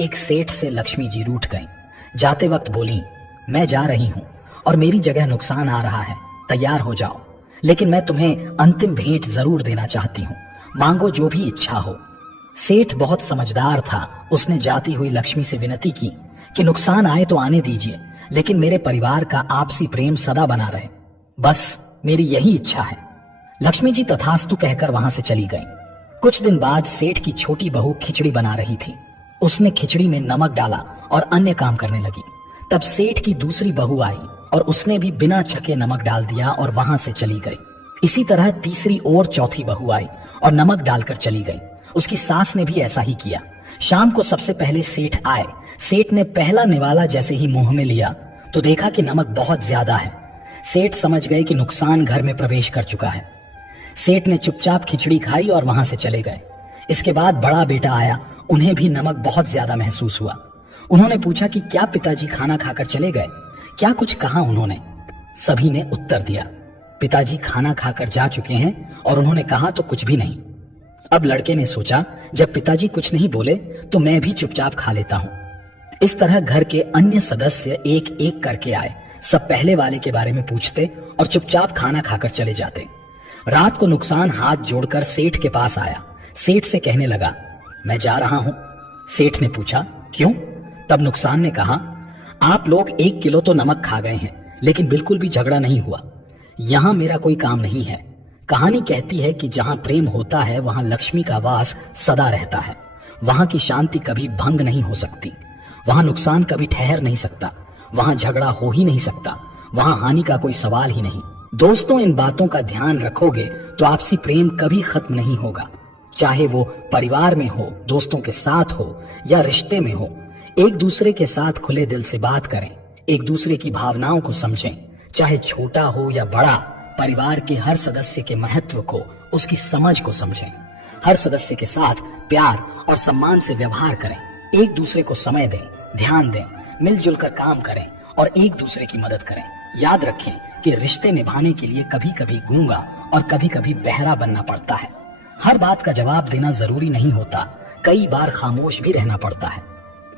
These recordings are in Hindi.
एक सेठ से लक्ष्मी जी रूठ गईं। जाते वक्त बोली, मैं जा रही हूं और मेरी जगह नुकसान आ रहा है, तैयार हो जाओ, लेकिन मैं तुम्हें अंतिम भेंट जरूर देना चाहती हूं, मांगो जो भी इच्छा हो। सेठ बहुत समझदार था। उसने जाती हुई लक्ष्मी से विनती की कि नुकसान आए तो आने दीजिए, लेकिन मेरे परिवार का आपसी प्रेम सदा बना रहे, बस मेरी यही इच्छा है। लक्ष्मी जी तथास्तु कहकर वहां से चली गईं। कुछ दिन बाद सेठ की छोटी बहू खिचड़ी बना रही थी। उसने खिचड़ी में नमक डाला और अन्य काम करने लगी। तब सेठ की दूसरी बहू आई और उसने भी बिना छके नमक डाल दिया और वहां से चली गई। इसी तरह तीसरी और चौथी बहू आई और नमक डालकर चली गई। उसकी सास ने भी ऐसा ही किया। शाम को सबसे पहले सेठ आए। सेठ ने पहला निवाला जैसे ही मुंह में लिया तो देखा कि नमक बहुत ज्यादा है। सेठ समझ गए कि नुकसान घर में प्रवेश कर चुका है। सेठ ने चुपचाप खिचड़ी खाई और वहां से चले गए। इसके बाद बड़ा बेटा आया। उन्हें भी नमक बहुत ज्यादा महसूस हुआ। उन्होंने पूछा कि क्या पिताजी खाना खाकर चले गए, क्या कुछ कहा उन्होंने? सभी ने उत्तर दिया, पिताजी खाना खाकर जा चुके हैं और उन्होंने कहा तो कुछ भी नहीं। अब लड़के ने सोचा, जब पिताजी कुछ नहीं बोले तो मैं भी चुपचाप खा लेता हूं। इस तरह घर के अन्य सदस्य एक एक करके आए। सब पहले वाले के बारे में पूछते और चुपचाप खाना खाकर चले जाते। रात को नुकसान हाथ जोड़कर सेठ के पास आया। सेठ से कहने लगा, मैं जा रहा हूं। सेठ ने पूछा, क्यों? तब नुकसान ने कहा, आप लोग 1 किलो तो नमक खा गए हैं, लेकिन बिल्कुल भी झगड़ा नहीं हुआ। यहां मेरा कोई काम नहीं है। कहानी कहती है कि जहां प्रेम होता है वहां लक्ष्मी का वास सदा रहता है। वहां की शांति कभी भंग नहीं हो सकती। वहां नुकसान कभी ठहर नहीं सकता। वहां झगड़ा हो ही नहीं सकता। वहां हानि का कोई सवाल ही नहीं। दोस्तों, इन बातों का ध्यान रखोगे तो आपसी प्रेम कभी खत्म नहीं होगा। चाहे वो परिवार में हो, दोस्तों के साथ हो या रिश्ते में हो। एक दूसरे के साथ खुले दिल से बात करें, एक दूसरे की भावनाओं को समझें। चाहे छोटा हो या बड़ा, परिवार के हर सदस्य के महत्व को, उसकी समझ को समझें। हर सदस्य के साथ प्यार और सम्मान से व्यवहार करें। एक दूसरे को समय दें, ध्यान दें, मिलजुल कर काम करें और एक दूसरे की मदद करें। याद रखें कि रिश्ते निभाने के लिए कभी कभी गूंगा और कभी कभी बहरा बनना पड़ता है। हर बात का जवाब देना जरूरी नहीं होता। कई बार खामोश भी रहना पड़ता है।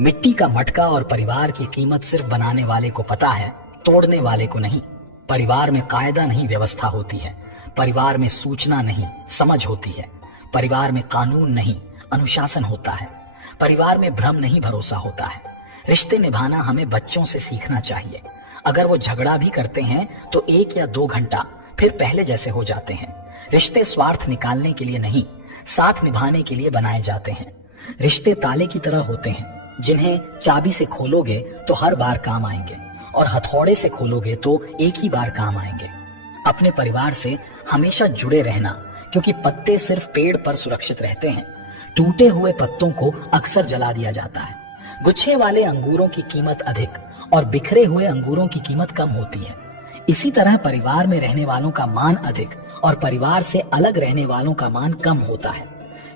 मिट्टी का मटका और परिवार की कीमत सिर्फ बनाने वाले को पता है, तोड़ने वाले को नहीं। परिवार में कायदा नहीं, व्यवस्था होती है। परिवार में सूचना नहीं, समझ होती है। परिवार में कानून नहीं, अनुशासन होता है। परिवार में भ्रम नहीं, भरोसा होता है। रिश्ते निभाना हमें बच्चों से सीखना चाहिए। अगर वो झगड़ा भी करते हैं तो 1 या 2 घंटा, फिर पहले जैसे हो जाते हैं। रिश्ते स्वार्थ निकालने के लिए नहीं, साथ निभाने के लिए बनाए जाते हैं। रिश्ते ताले की तरह होते हैं, जिन्हें चाबी से खोलोगे तो हर बार काम आएंगे और हथौड़े से खोलोगे तो एक ही बार काम आएंगे। अपने परिवार से हमेशा जुड़े रहना, क्योंकि पत्ते सिर्फ पेड़ पर सुरक्षित रहते हैं। टूटे हुए पत्तों को अक्सर जला दिया जाता है। गुच्छे वाले अंगूरों की कीमत अधिक और बिखरे हुए अंगूरों की कीमत कम होती है। इसी तरह परिवार में रहने वालों का मान अधिक और परिवार से अलग रहने वालों का मान कम होता है।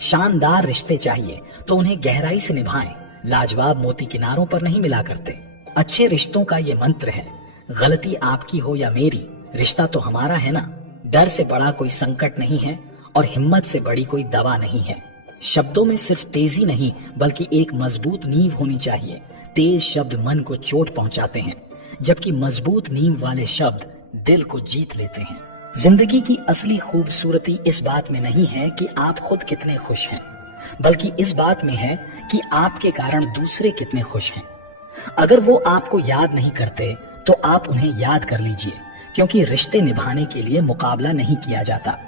शानदार रिश्ते चाहिए तो उन्हें गहराई से निभाएं। लाजवाब मोती किनारों पर नहीं मिला करते। अच्छे रिश्तों का ये मंत्र है, गलती आपकी हो या मेरी, रिश्ता तो हमारा है ना। डर से बड़ा कोई संकट नहीं है और हिम्मत से बड़ी कोई दवा नहीं है। शब्दों में सिर्फ तेजी नहीं बल्कि एक मजबूत नींव होनी चाहिए। तेज शब्द मन को चोट पहुंचाते हैं, जबकि मजबूत नींव वाले शब्द दिल को जीत लेते हैं। जिंदगी की असली खूबसूरती इस बात में नहीं है कि आप खुद कितने खुश हैं, बल्कि इस बात में है कि आपके कारण दूसरे कितने खुश हैं। अगर वो आपको याद नहीं करते तो आप उन्हें याद कर लीजिए, क्योंकि रिश्ते निभाने के लिए मुकाबला नहीं किया जाता।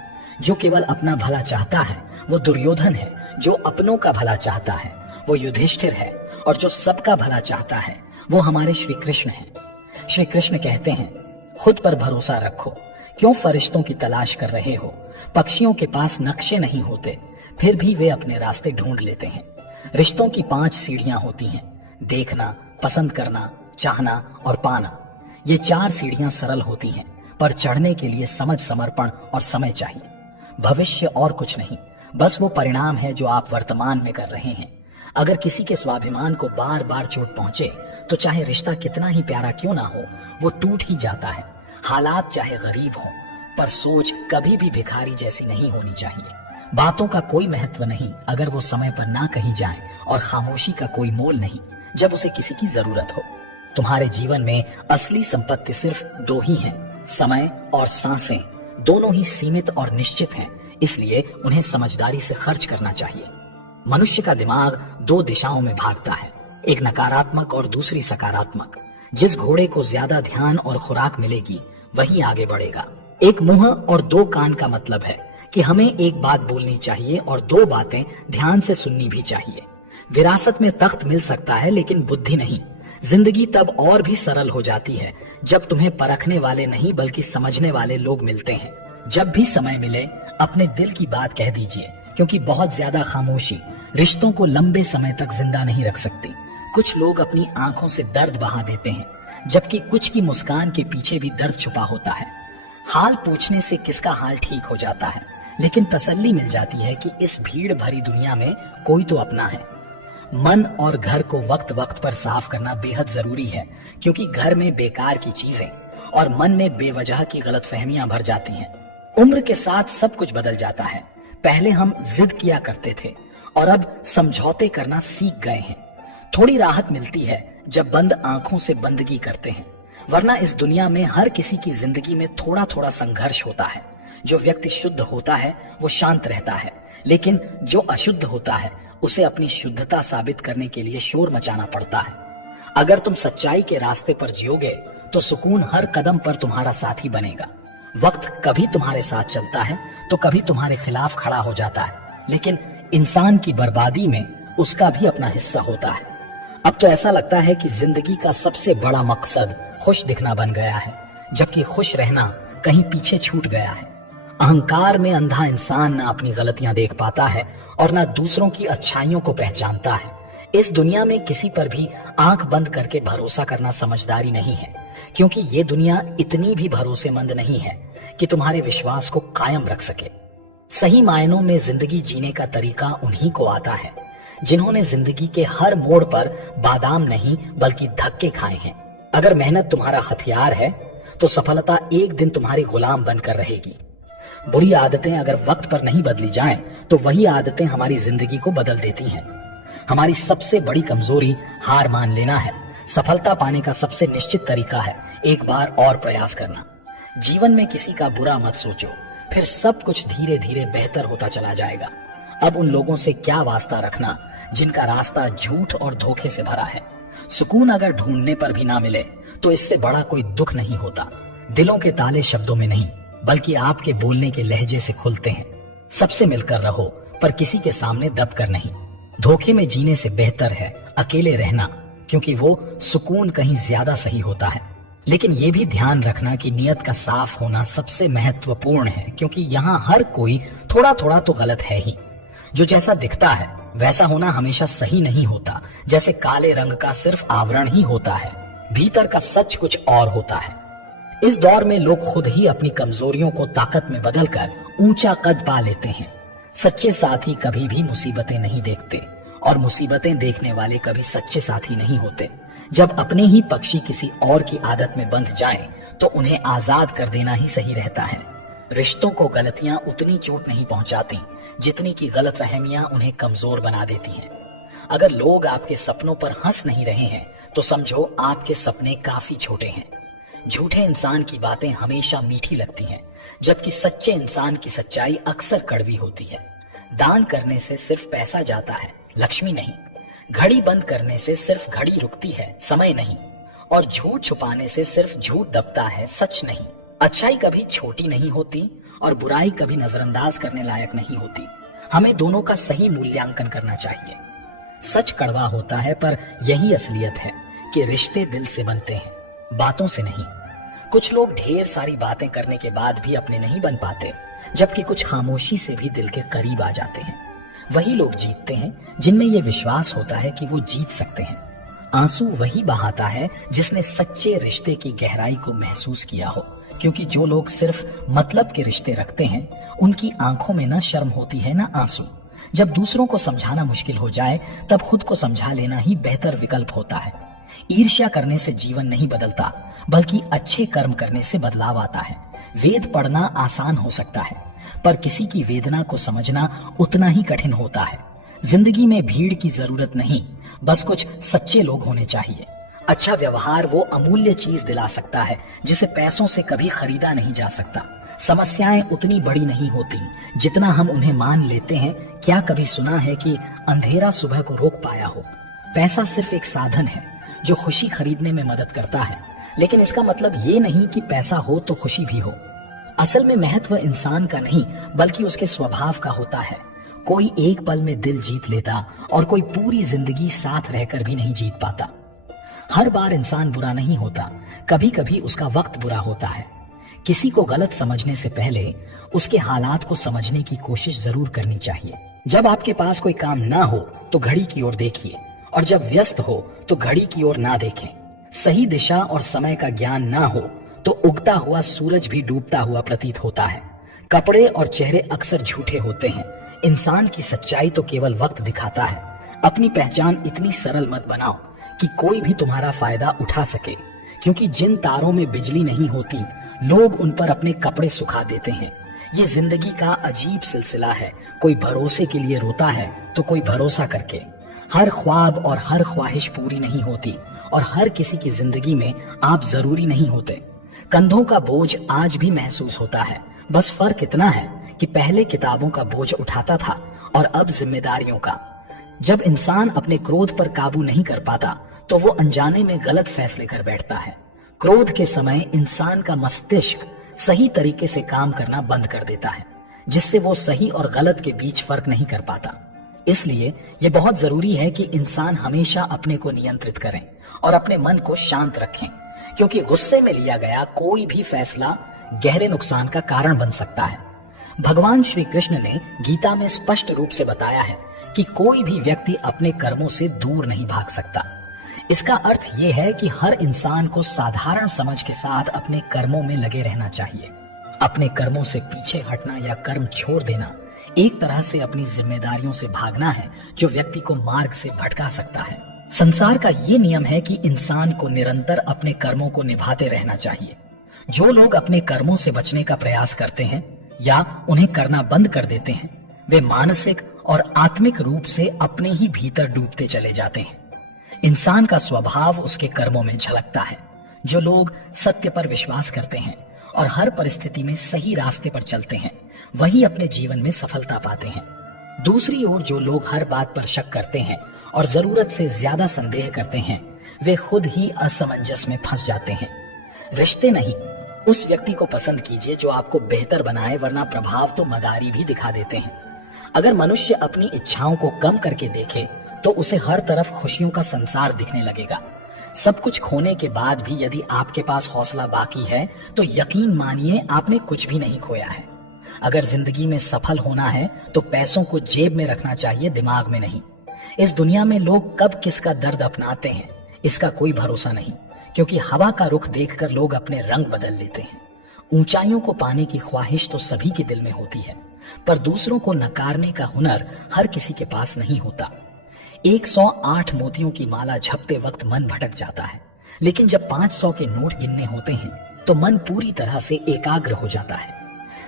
जो केवल अपना भला चाहता है वो दुर्योधन है, जो अपनों का भला चाहता है वो युधिष्ठिर है, और जो सबका भला चाहता है वो हमारे श्री कृष्ण हैं। श्री कृष्ण कहते हैं, खुद पर भरोसा रखो, क्यों फरिश्तों की तलाश कर रहे हो। पक्षियों के पास नक्शे नहीं होते, फिर भी वे अपने रास्ते ढूंढ लेते हैं। रिश्तों की 5 सीढ़ियां होती हैं, देखना, पसंद करना, चाहना और पाना। ये 4 सीढ़ियां सरल होती हैं, पर चढ़ने के लिए समझ, समर्पण और समय चाहिए। भविष्य और कुछ नहीं, बस वो परिणाम है जो आप वर्तमान में कर रहे हैं। अगर किसी के स्वाभिमान को बार बार चोट पहुंचे तो चाहे रिश्ता कितना ही प्यारा क्यों ना हो, वो टूट ही जाता है। हालात चाहे गरीब हो, पर सोच कभी भी भिखारी जैसी नहीं होनी चाहिए। बातों का कोई महत्व नहीं अगर वो समय पर ना कही जाए, और खामोशी का कोई मोल नहीं जब उसे किसी की जरूरत हो। तुम्हारे जीवन में असली संपत्ति सिर्फ दो ही हैं, समय और सांसें। दोनों ही सीमित और निश्चित हैं, इसलिए उन्हें समझदारी से खर्च करना चाहिए। मनुष्य का दिमाग दो दिशाओं में भागता है, एक नकारात्मक और दूसरी सकारात्मक। जिस घोड़े को ज्यादा ध्यान और खुराक मिलेगी वही आगे बढ़ेगा। एक मुंह और दो कान का मतलब है कि हमें एक बात बोलनी चाहिए और दो बातें ध्यान से सुननी भी चाहिए। विरासत में तख्त मिल सकता है लेकिन बुद्धि नहीं। जिंदगी तब और भी सरल हो जाती है जब तुम्हें परखने वाले नहीं बल्कि समझने वाले लोग मिलते हैं। जब भी समय मिले अपने दिल की बात कह दीजिए, क्योंकि बहुत ज्यादा खामोशी रिश्तों को लंबे समय तक जिंदा नहीं रख सकती। कुछ लोग अपनी आंखों से दर्द बहा देते हैं, जबकि कुछ की मुस्कान के पीछे भी दर्द छुपा होता है। हाल पूछने से किसका हाल ठीक हो जाता है, लेकिन तसल्ली मिल जाती है कि इस भीड़ भरी दुनिया में कोई तो अपना है। मन और घर को वक्त वक्त पर साफ करना बेहद जरूरी है, क्योंकि घर में बेकार की चीजें और मन में बेवजह की गलतफहमियां भर जाती हैं। उम्र के साथ सब कुछ बदल जाता है। पहले हम जिद किया करते थे और अब समझौते करना सीख गए हैं। थोड़ी राहत मिलती है जब बंद आंखों से बंदगी करते हैं, वरना इस दुनिया में हर किसी की जिंदगी में थोड़ा थोड़ा संघर्ष होता है। जो व्यक्ति शुद्ध होता है वो शांत रहता है, लेकिन जो अशुद्ध होता है उसे अपनी शुद्धता साबित करने के लिए शोर मचाना पड़ता है। अगर तुम सच्चाई के रास्ते पर जियोगे तो सुकून हर कदम पर तुम्हारा साथी बनेगा। वक्त कभी तुम्हारे साथ चलता है तो कभी तुम्हारे खिलाफ खड़ा हो जाता है, लेकिन इंसान की बर्बादी में उसका भी अपना हिस्सा होता है। अब तो ऐसा लगता है कि जिंदगी का सबसे बड़ा मकसद खुश दिखना बन गया है, जबकि खुश रहना कहीं पीछे छूट गया है। अहंकार में अंधा इंसान ना अपनी गलतियां देख पाता है और ना दूसरों की अच्छाइयों को पहचानता है। इस दुनिया में किसी पर भी आंख बंद करके भरोसा करना समझदारी नहीं है, क्योंकि ये दुनिया इतनी भी भरोसेमंद नहीं है कि तुम्हारे विश्वास को कायम रख सके। सही मायनों में जिंदगी जीने का तरीका उन्हीं को आता है जिन्होंने जिंदगी के हर मोड़ पर बादाम नहीं बल्कि धक्के खाए हैं। अगर मेहनत तुम्हारा हथियार है तो सफलता एक दिन तुम्हारी गुलाम बनकर रहेगी। बुरी आदतें अगर वक्त पर नहीं बदली जाएं, तो वही आदतें हमारी जिंदगी को बदल देती हैं। हमारी सबसे बड़ी कमजोरी हार मान लेना है। सफलता पाने का सबसे निश्चित तरीका है एक बार और प्रयास करना। जीवन में किसी का बुरा मत सोचो, फिर सब कुछ धीरे धीरे बेहतर होता चला जाएगा। अब उन लोगों से क्या वास्ता रखना जिनका रास्ता झूठ और धोखे से भरा है। सुकून अगर ढूंढने पर भी ना मिले तो इससे बड़ा कोई दुख नहीं होता। दिलों के ताले शब्दों में नहीं बल्कि आपके बोलने के लहजे से खुलते हैं। सबसे मिलकर रहो पर किसी के सामने दब कर नहीं। धोखे में जीने से बेहतर है अकेले रहना, क्योंकि वो सुकून कहीं ज्यादा सही होता है। लेकिन ये भी ध्यान रखना कि नियत का साफ होना सबसे महत्वपूर्ण है, क्योंकि यहाँ हर कोई थोड़ा थोड़ा तो गलत है ही। जो जैसा दिखता है वैसा होना हमेशा सही नहीं होता। जैसे काले रंग का सिर्फ आवरण ही होता है, भीतर का सच कुछ और होता है। इस दौर में लोग खुद ही अपनी कमजोरियों को ताकत में बदलकर ऊंचा कद पा लेते हैं। सच्चे साथी कभी भी मुसीबतें नहीं देखते और मुसीबतें देखने वाले कभी सच्चे साथी नहीं होते। जब अपने ही पक्षी किसी और की आदत में बंध जाएं, तो उन्हें आजाद कर देना ही सही रहता है। रिश्तों को गलतियां उतनी चोट नहीं पहुंचाती जितनी की गलतफहमियां उन्हें कमजोर बना देती हैं। अगर लोग आपके सपनों पर हंस नहीं रहे हैं तो समझो आपके सपने काफी छोटे हैं। झूठे इंसान की बातें हमेशा मीठी लगती हैं, जबकि सच्चे इंसान की सच्चाई अक्सर कड़वी होती है। दान करने से सिर्फ पैसा जाता है, लक्ष्मी नहीं। घड़ी बंद करने से सिर्फ घड़ी रुकती है, समय नहीं। और झूठ छुपाने से सिर्फ झूठ दबता है, सच नहीं। अच्छाई कभी छोटी नहीं होती और बुराई कभी नजरअंदाज करने लायक नहीं होती। हमें दोनों का सही मूल्यांकन करना चाहिए। सच कड़वा होता है, पर यही असलियत है कि रिश्ते दिल से बनते हैं, बातों से नहीं। कुछ लोग ढेर सारी बातें करने के बाद भी अपने नहीं बन पाते, जबकि कुछ खामोशी से भी दिल के करीब आ जाते हैं। वही लोग जीतते हैं जिनमें यह विश्वास होता है कि वो जीत सकते हैं। आंसू वही बहाता है जिसने सच्चे रिश्ते की गहराई को महसूस किया हो, क्योंकि जो लोग सिर्फ मतलब के रिश्ते रखते हैं उनकी आंखों में न शर्म होती है न आंसू। जब दूसरों को समझाना मुश्किल हो जाए तब खुद को समझा लेना ही बेहतर विकल्प होता है। ईर्ष्या करने से जीवन नहीं बदलता, बल्कि अच्छे कर्म करने से बदलाव आता है। वेद पढ़ना आसान हो सकता है, पर किसी की वेदना को समझना उतना ही कठिन होता है। जिंदगी में भीड़ की जरूरत नहीं, बस कुछ सच्चे लोग होने चाहिए। अच्छा व्यवहार वो अमूल्य चीज दिला सकता है जिसे पैसों से कभी खरीदा नहीं जा सकता। समस्याएं उतनी बड़ी नहीं होती जितना हम उन्हें मान लेते हैं। क्या कभी सुना है कि अंधेरा सुबह को रोक पाया हो? पैसा सिर्फ एक साधन है जो खुशी खरीदने में मदद करता है, लेकिन इसका मतलब ये नहीं कि पैसा हो तो खुशी भी हो। असल में महत्व इंसान का नहीं बल्कि उसके स्वभाव का होता है। कोई एक पल में दिल जीत लेता और कोई पूरी जिंदगी साथ रहकर भी नहीं जीत पाता। हर बार इंसान बुरा नहीं होता, कभी कभी उसका वक्त बुरा होता है। किसी को गलत समझने से पहले उसके हालात को समझने की कोशिश जरूर करनी चाहिए। जब आपके पास कोई काम ना हो तो घड़ी की ओर देखिए, और जब व्यस्त हो तो घड़ी की ओर ना देखें। सही दिशा और समय का ज्ञान ना हो तो उगता हुआ सूरज भी डूबता हुआ प्रतीत होता है। कपड़े और चेहरे अक्सर झूठे होते हैं, इंसान की सच्चाई तो केवल वक्त दिखाता है। अपनी पहचान इतनी सरल मत बनाओ कि कोई भी तुम्हारा फायदा उठा सके, क्योंकि जिन तारों में बिजली नहीं होती लोग उन पर अपने कपड़े सुखा देते हैं। ये जिंदगी का अजीब सिलसिला है, कोई भरोसे के लिए रोता है तो कोई भरोसा करके। हर ख्वाब और हर ख्वाहिश पूरी नहीं होती और हर किसी की जिंदगी में आप जरूरी नहीं होते। कंधों का बोझ आज भी महसूस होता है, बस फर्क इतना है कि पहले किताबों का बोझ उठाता था और अब जिम्मेदारियों का। जब इंसान अपने क्रोध पर काबू नहीं कर पाता तो वो अनजाने में गलत फैसले कर बैठता है। क्रोध के समय इंसान का मस्तिष्क सही तरीके से काम करना बंद कर देता है, जिससे वो सही और गलत के बीच फर्क नहीं कर पाता। इसलिए ये बहुत जरूरी है कि इंसान हमेशा अपने को नियंत्रित करें और अपने मन को शांत रखें, क्योंकि गुस्से में लिया गया कोई भी फैसला गहरे नुकसान का कारण बन सकता है। भगवान श्री कृष्ण ने गीता में स्पष्ट रूप से बताया है कि कोई भी व्यक्ति अपने कर्मों से दूर नहीं भाग सकता। इसका अर्थ यह है कि हर इंसान को साधारण समझ के साथ अपने कर्मों में लगे रहना चाहिए। अपने कर्मों से पीछे हटना या कर्म छोड़ देना एक तरह से अपनी जिम्मेदारियों से भागना है, जो व्यक्ति को मार्ग से भटका सकता है। संसार का ये नियम है कि इंसान को निरंतर अपने कर्मों को निभाते रहना चाहिए। जो लोग अपने कर्मों से बचने का प्रयास करते हैं या उन्हें करना बंद कर देते हैं, वे मानसिक और आत्मिक रूप से अपने ही भीतर डूबते चले जाते हैं। इंसान का स्वभाव उसके कर्मों में झलकता है। जो लोग सत्य पर विश्वास करते हैं और हर परिस्थिति में सही रास्ते पर चलते हैं, वही अपने जीवन में सफलता पाते हैं। दूसरी ओर जो लोग हर बात पर शक करते हैं और जरूरत से ज्यादा संदेह करते हैं, वे खुद ही असमंजस में फंस जाते हैं। रिश्ते नहीं, उस व्यक्ति को पसंद कीजिए जो आपको बेहतर बनाए, वरना प्रभाव तो मदारी भी दिखा देते हैं। अगर मनुष्य अपनी इच्छाओं को कम करके देखे तो उसे हर तरफ खुशियों का संसार दिखने लगेगा। सब कुछ खोने के बाद भी यदि आपके पास हौसला बाकी है तो यकीन मानिए आपने कुछ भी नहीं खोया है। अगर जिंदगी में सफल होना है तो पैसों को जेब में रखना चाहिए, दिमाग में नहीं। इस दुनिया में लोग कब किसका दर्द अपनाते हैं इसका कोई भरोसा नहीं, क्योंकि हवा का रुख देखकर लोग अपने रंग बदल लेते हैं। ऊंचाइयों को पाने की ख्वाहिश तो सभी के दिल में होती है, पर दूसरों को नकारने का हुनर हर किसी के पास नहीं होता। 108 मोतियों की माला झपते वक्त मन भटक जाता है, लेकिन जब 500 के नोट गिनने होते हैं तो मन पूरी तरह से एकाग्र हो जाता है।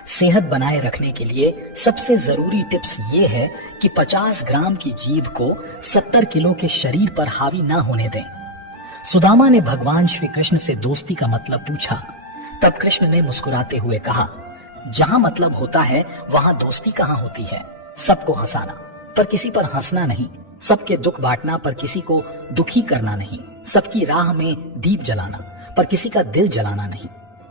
सेहत बनाए रखने के लिए सबसे जरूरी टिप्स ये है कि 50 ग्राम की जीभ को 70 किलो के शरीर पर हावी ना होने दें। सुदामा ने भगवान श्री कृष्ण से दोस्ती का मतलब पूछा, तब कृष्ण ने मुस्कुराते हुए कहा, जहां मतलब होता है वहां दोस्ती कहां होती है। सबको हंसाना पर किसी पर हंसना नहीं, सबके दुख बांटना पर किसी को दुखी करना नहीं, सबकी राह में दीप जलाना पर किसी का दिल जलाना नहीं।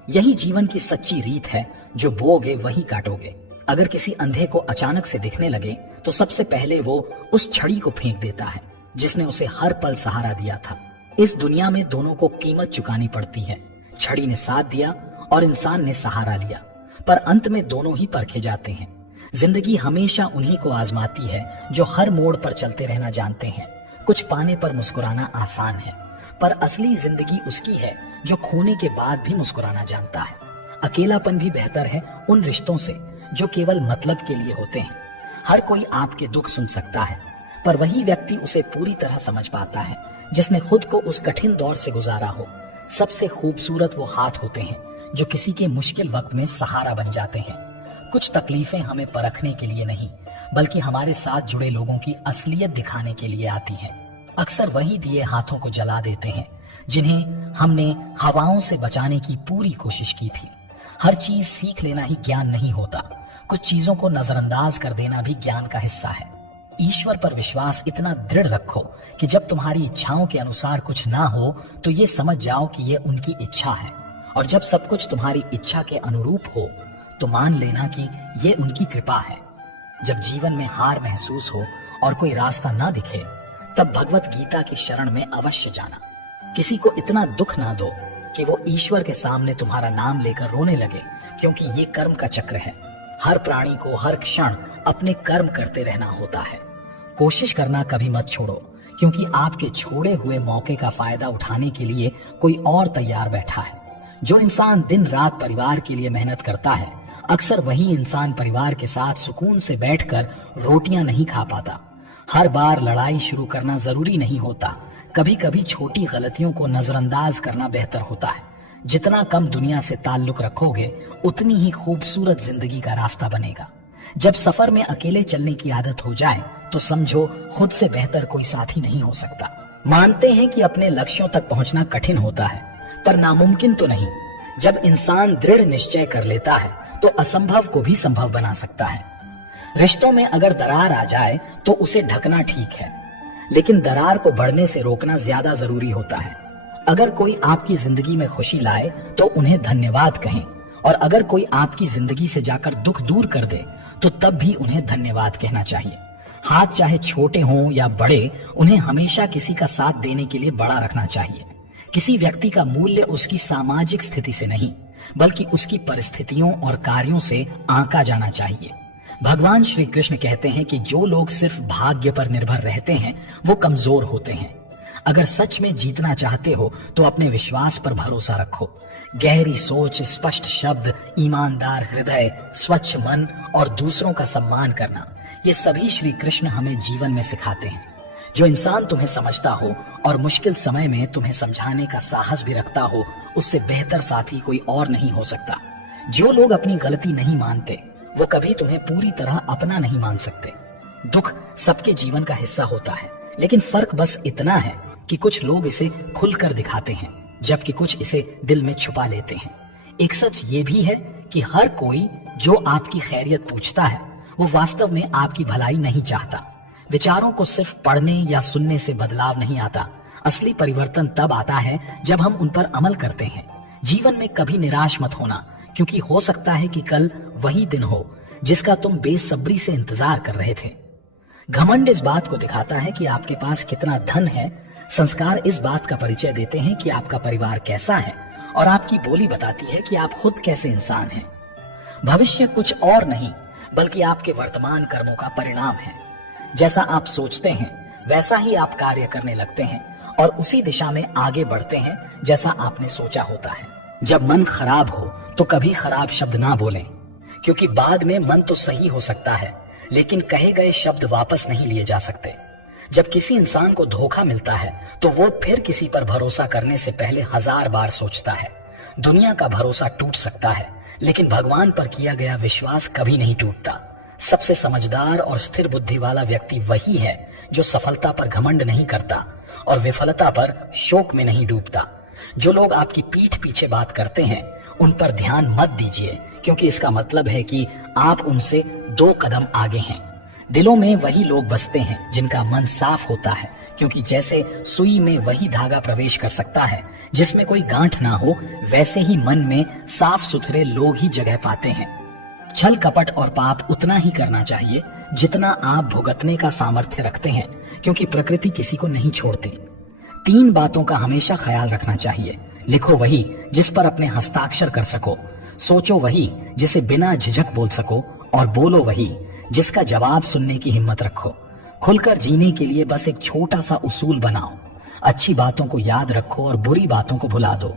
यही जीवन की सच्ची रीत है, जो बोओगे वही काटोगे। अगर किसी अंधे को अचानक से दिखने लगे तो सबसे पहले वो उस छड़ी को फेंक देता है जिसने उसे हर पल सहारा दिया था। इस दुनिया में दोनों को कीमत चुकानी पड़ती है। छड़ी ने साथ दिया और इंसान ने सहारा लिया, पर अंत में दोनों ही परखे जाते हैं। जिंदगी हमेशा उन्हीं को आजमाती है जो हर मोड़ पर चलते रहना जानते हैं। कुछ पाने पर मुस्कुराना आसान है, पर असली जिंदगी उसकी है जो खोने के बाद भी मुस्कुराना जानता है। अकेलापन भी बेहतर है उन रिश्तों से जो केवल मतलब के लिए होते हैं। हर कोई आपके दुख सुन सकता है, पर वही व्यक्ति उसे पूरी तरह समझ पाता है जिसने खुद को उस कठिन दौर से गुजारा हो। सबसे खूबसूरत वो हाथ होते हैं जो किसी के मुश्किल वक्त में सहारा बन जाते हैं। कुछ तकलीफें हमें परखने के लिए नहीं, बल्कि हमारे साथ जुड़े लोगों की असलियत दिखाने के लिए आती हैं। अक्सर वही दिए हाथों को जला देते हैं जिन्हें हमने हवाओं से बचाने की पूरी कोशिश की थी। हर चीज सीख लेना ही ज्ञान नहीं होता, कुछ चीजों को नजरअंदाज कर देना भी ज्ञान का हिस्सा है। ईश्वर पर विश्वास इतना दृढ़ रखो कि जब तुम्हारी इच्छाओं के अनुसार कुछ ना हो तो ये समझ जाओ कि ये उनकी इच्छा है, और जब सब कुछ तुम्हारी इच्छा के अनुरूप हो तो मान लेना कि ये उनकी कृपा है। जब जीवन में हार महसूस हो और कोई रास्ता ना दिखे, तब भगवत गीता की शरण में अवश्य जाना। किसी को इतना दुख ना दो कि वो ईश्वर के सामने तुम्हारा नाम लेकर रोने लगे, क्योंकि ये कर्म का चक्र है। हर प्राणी को हर क्षण अपने कर्म करते रहना होता है। कोशिश करना कभी मत छोड़ो, क्योंकि आपके छोड़े हुए मौके का फायदा उठाने के लिए कोई और तैयार बैठा है। जो इंसान दिन रात परिवार के लिए मेहनत करता है, अक्सर वही इंसान परिवार के साथ सुकून से बैठकर रोटियां नहीं खा पाता। हर बार लड़ाई शुरू करना जरूरी नहीं होता, कभी कभी छोटी गलतियों को नजरअंदाज करना बेहतर होता है। जितना कम दुनिया से ताल्लुक रखोगे, उतनी ही खूबसूरत जिंदगी का रास्ता बनेगा। जब सफर में अकेले चलने की आदत हो जाए तो समझो खुद से बेहतर कोई साथी नहीं हो सकता। मानते हैं कि अपने लक्ष्यों तक पहुंचना कठिन होता है, पर नामुमकिन तो नहीं। जब इंसान दृढ़ निश्चय कर लेता है तो असंभव को भी संभव बना सकता है। रिश्तों में अगर दरार आ जाए तो उसे ढकना ठीक है, लेकिन दरार को बढ़ने से रोकना ज्यादा जरूरी होता है। अगर कोई आपकी जिंदगी में खुशी लाए तो उन्हें धन्यवाद कहें, और अगर कोई आपकी जिंदगी से जाकर दुख दूर कर दे तो तब भी उन्हें धन्यवाद कहना चाहिए। हाथ चाहे छोटे हों या बड़े, उन्हें हमेशा किसी का साथ देने के लिए बड़ा रखना चाहिए। किसी व्यक्ति का मूल्य उसकी सामाजिक स्थिति से नहीं, बल्कि उसकी परिस्थितियों और कार्यों से आंका जाना चाहिए। भगवान श्री कृष्ण कहते हैं कि जो लोग सिर्फ भाग्य पर निर्भर रहते हैं वो कमजोर होते हैं। अगर सच में जीतना चाहते हो तो अपने विश्वास पर भरोसा रखो। गहरी सोच, स्पष्ट शब्द, ईमानदार हृदय, स्वच्छ मन और दूसरों का सम्मान करना, ये सभी श्री कृष्ण हमें जीवन में सिखाते हैं। जो इंसान तुम्हें समझता हो और मुश्किल समय में तुम्हें समझाने का साहस भी रखता हो, उससे बेहतर साथी कोई और नहीं हो सकता। जो लोग अपनी गलती नहीं मानते, वो कभी तुम्हें पूरी तरह अपना नहीं मान सकते। दुख सबके जीवन का हिस्सा होता है, लेकिन फर्क बस इतना है कि कुछ लोग इसे खुलकर दिखाते हैं, जबकि कुछ इसे दिल में छुपा लेते हैं। एक सच ये भी है कि हर कोई जो आपकी खैरियत पूछता है, वो वास्तव में आपकी भलाई नहीं चाहता। विचारों को सिर्फ पढ़ने या सुनने से बदलाव नहीं आता। असली परिवर्तन तब आता है जब हम उन पर अमल करते हैं। जीवन में कभी निराश मत होना, क्योंकि हो सकता है कि कल वही दिन हो जिसका तुम बेसब्री से इंतजार कर रहे थे। घमंड इस बात को दिखाता है कि आपके पास कितना धन है, संस्कार इस बात का परिचय देते हैं कि आपका परिवार कैसा है, और आपकी बोली बताती है कि आप खुद कैसे इंसान हैं। भविष्य कुछ और नहीं, बल्कि आपके वर्तमान कर्मों का परिणाम है। जैसा आप सोचते हैं वैसा ही आप कार्य करने लगते हैं, और उसी दिशा में आगे बढ़ते हैं जैसा आपने सोचा होता है। जब मन खराब हो तो कभी खराब शब्द ना बोलें, क्योंकि बाद में मन तो सही हो सकता है, लेकिन कहे गए शब्द वापस नहीं लिए जा सकते। जब किसी इंसान को धोखा मिलता है तो वो फिर किसी पर भरोसा करने से पहले 1000 बार सोचता है। दुनिया का भरोसा टूट सकता है, लेकिन भगवान पर किया गया विश्वास कभी नहीं टूटता। सबसे समझदार और स्थिर बुद्धि वाला व्यक्ति वही है जो सफलता पर घमंड नहीं करता और विफलता पर शोक में नहीं डूबता। जो लोग आपकी पीठ पीछे बात करते हैं, उन पर ध्यान मत दीजिए, क्योंकि इसका मतलब है कि आप उनसे 2 कदम आगे हैं। दिलों में वही लोग बसते हैं जिनका मन साफ होता है, क्योंकि जैसे सुई में वही धागा प्रवेश कर सकता है जिसमें कोई गांठ ना हो, वैसे ही मन में साफ सुथरे लोग ही जगह पाते हैं। छल कपट और पाप उतना ही करना चाहिए जितना आप भुगतने का सामर्थ्य रखते हैं, क्योंकि प्रकृति किसी को नहीं छोड़ती। 3 बातों का हमेशा ख्याल रखना चाहिए। लिखो वही जिस पर अपने हस्ताक्षर कर सको, सोचो वही जिसे बिना झिझक बोल सको, और बोलो वही जिसका जवाब सुनने की हिम्मत रखो। खुलकर जीने के लिए बस एक छोटा सा उसूल बनाओ। अच्छी बातों को याद रखो और बुरी बातों को भुला दो।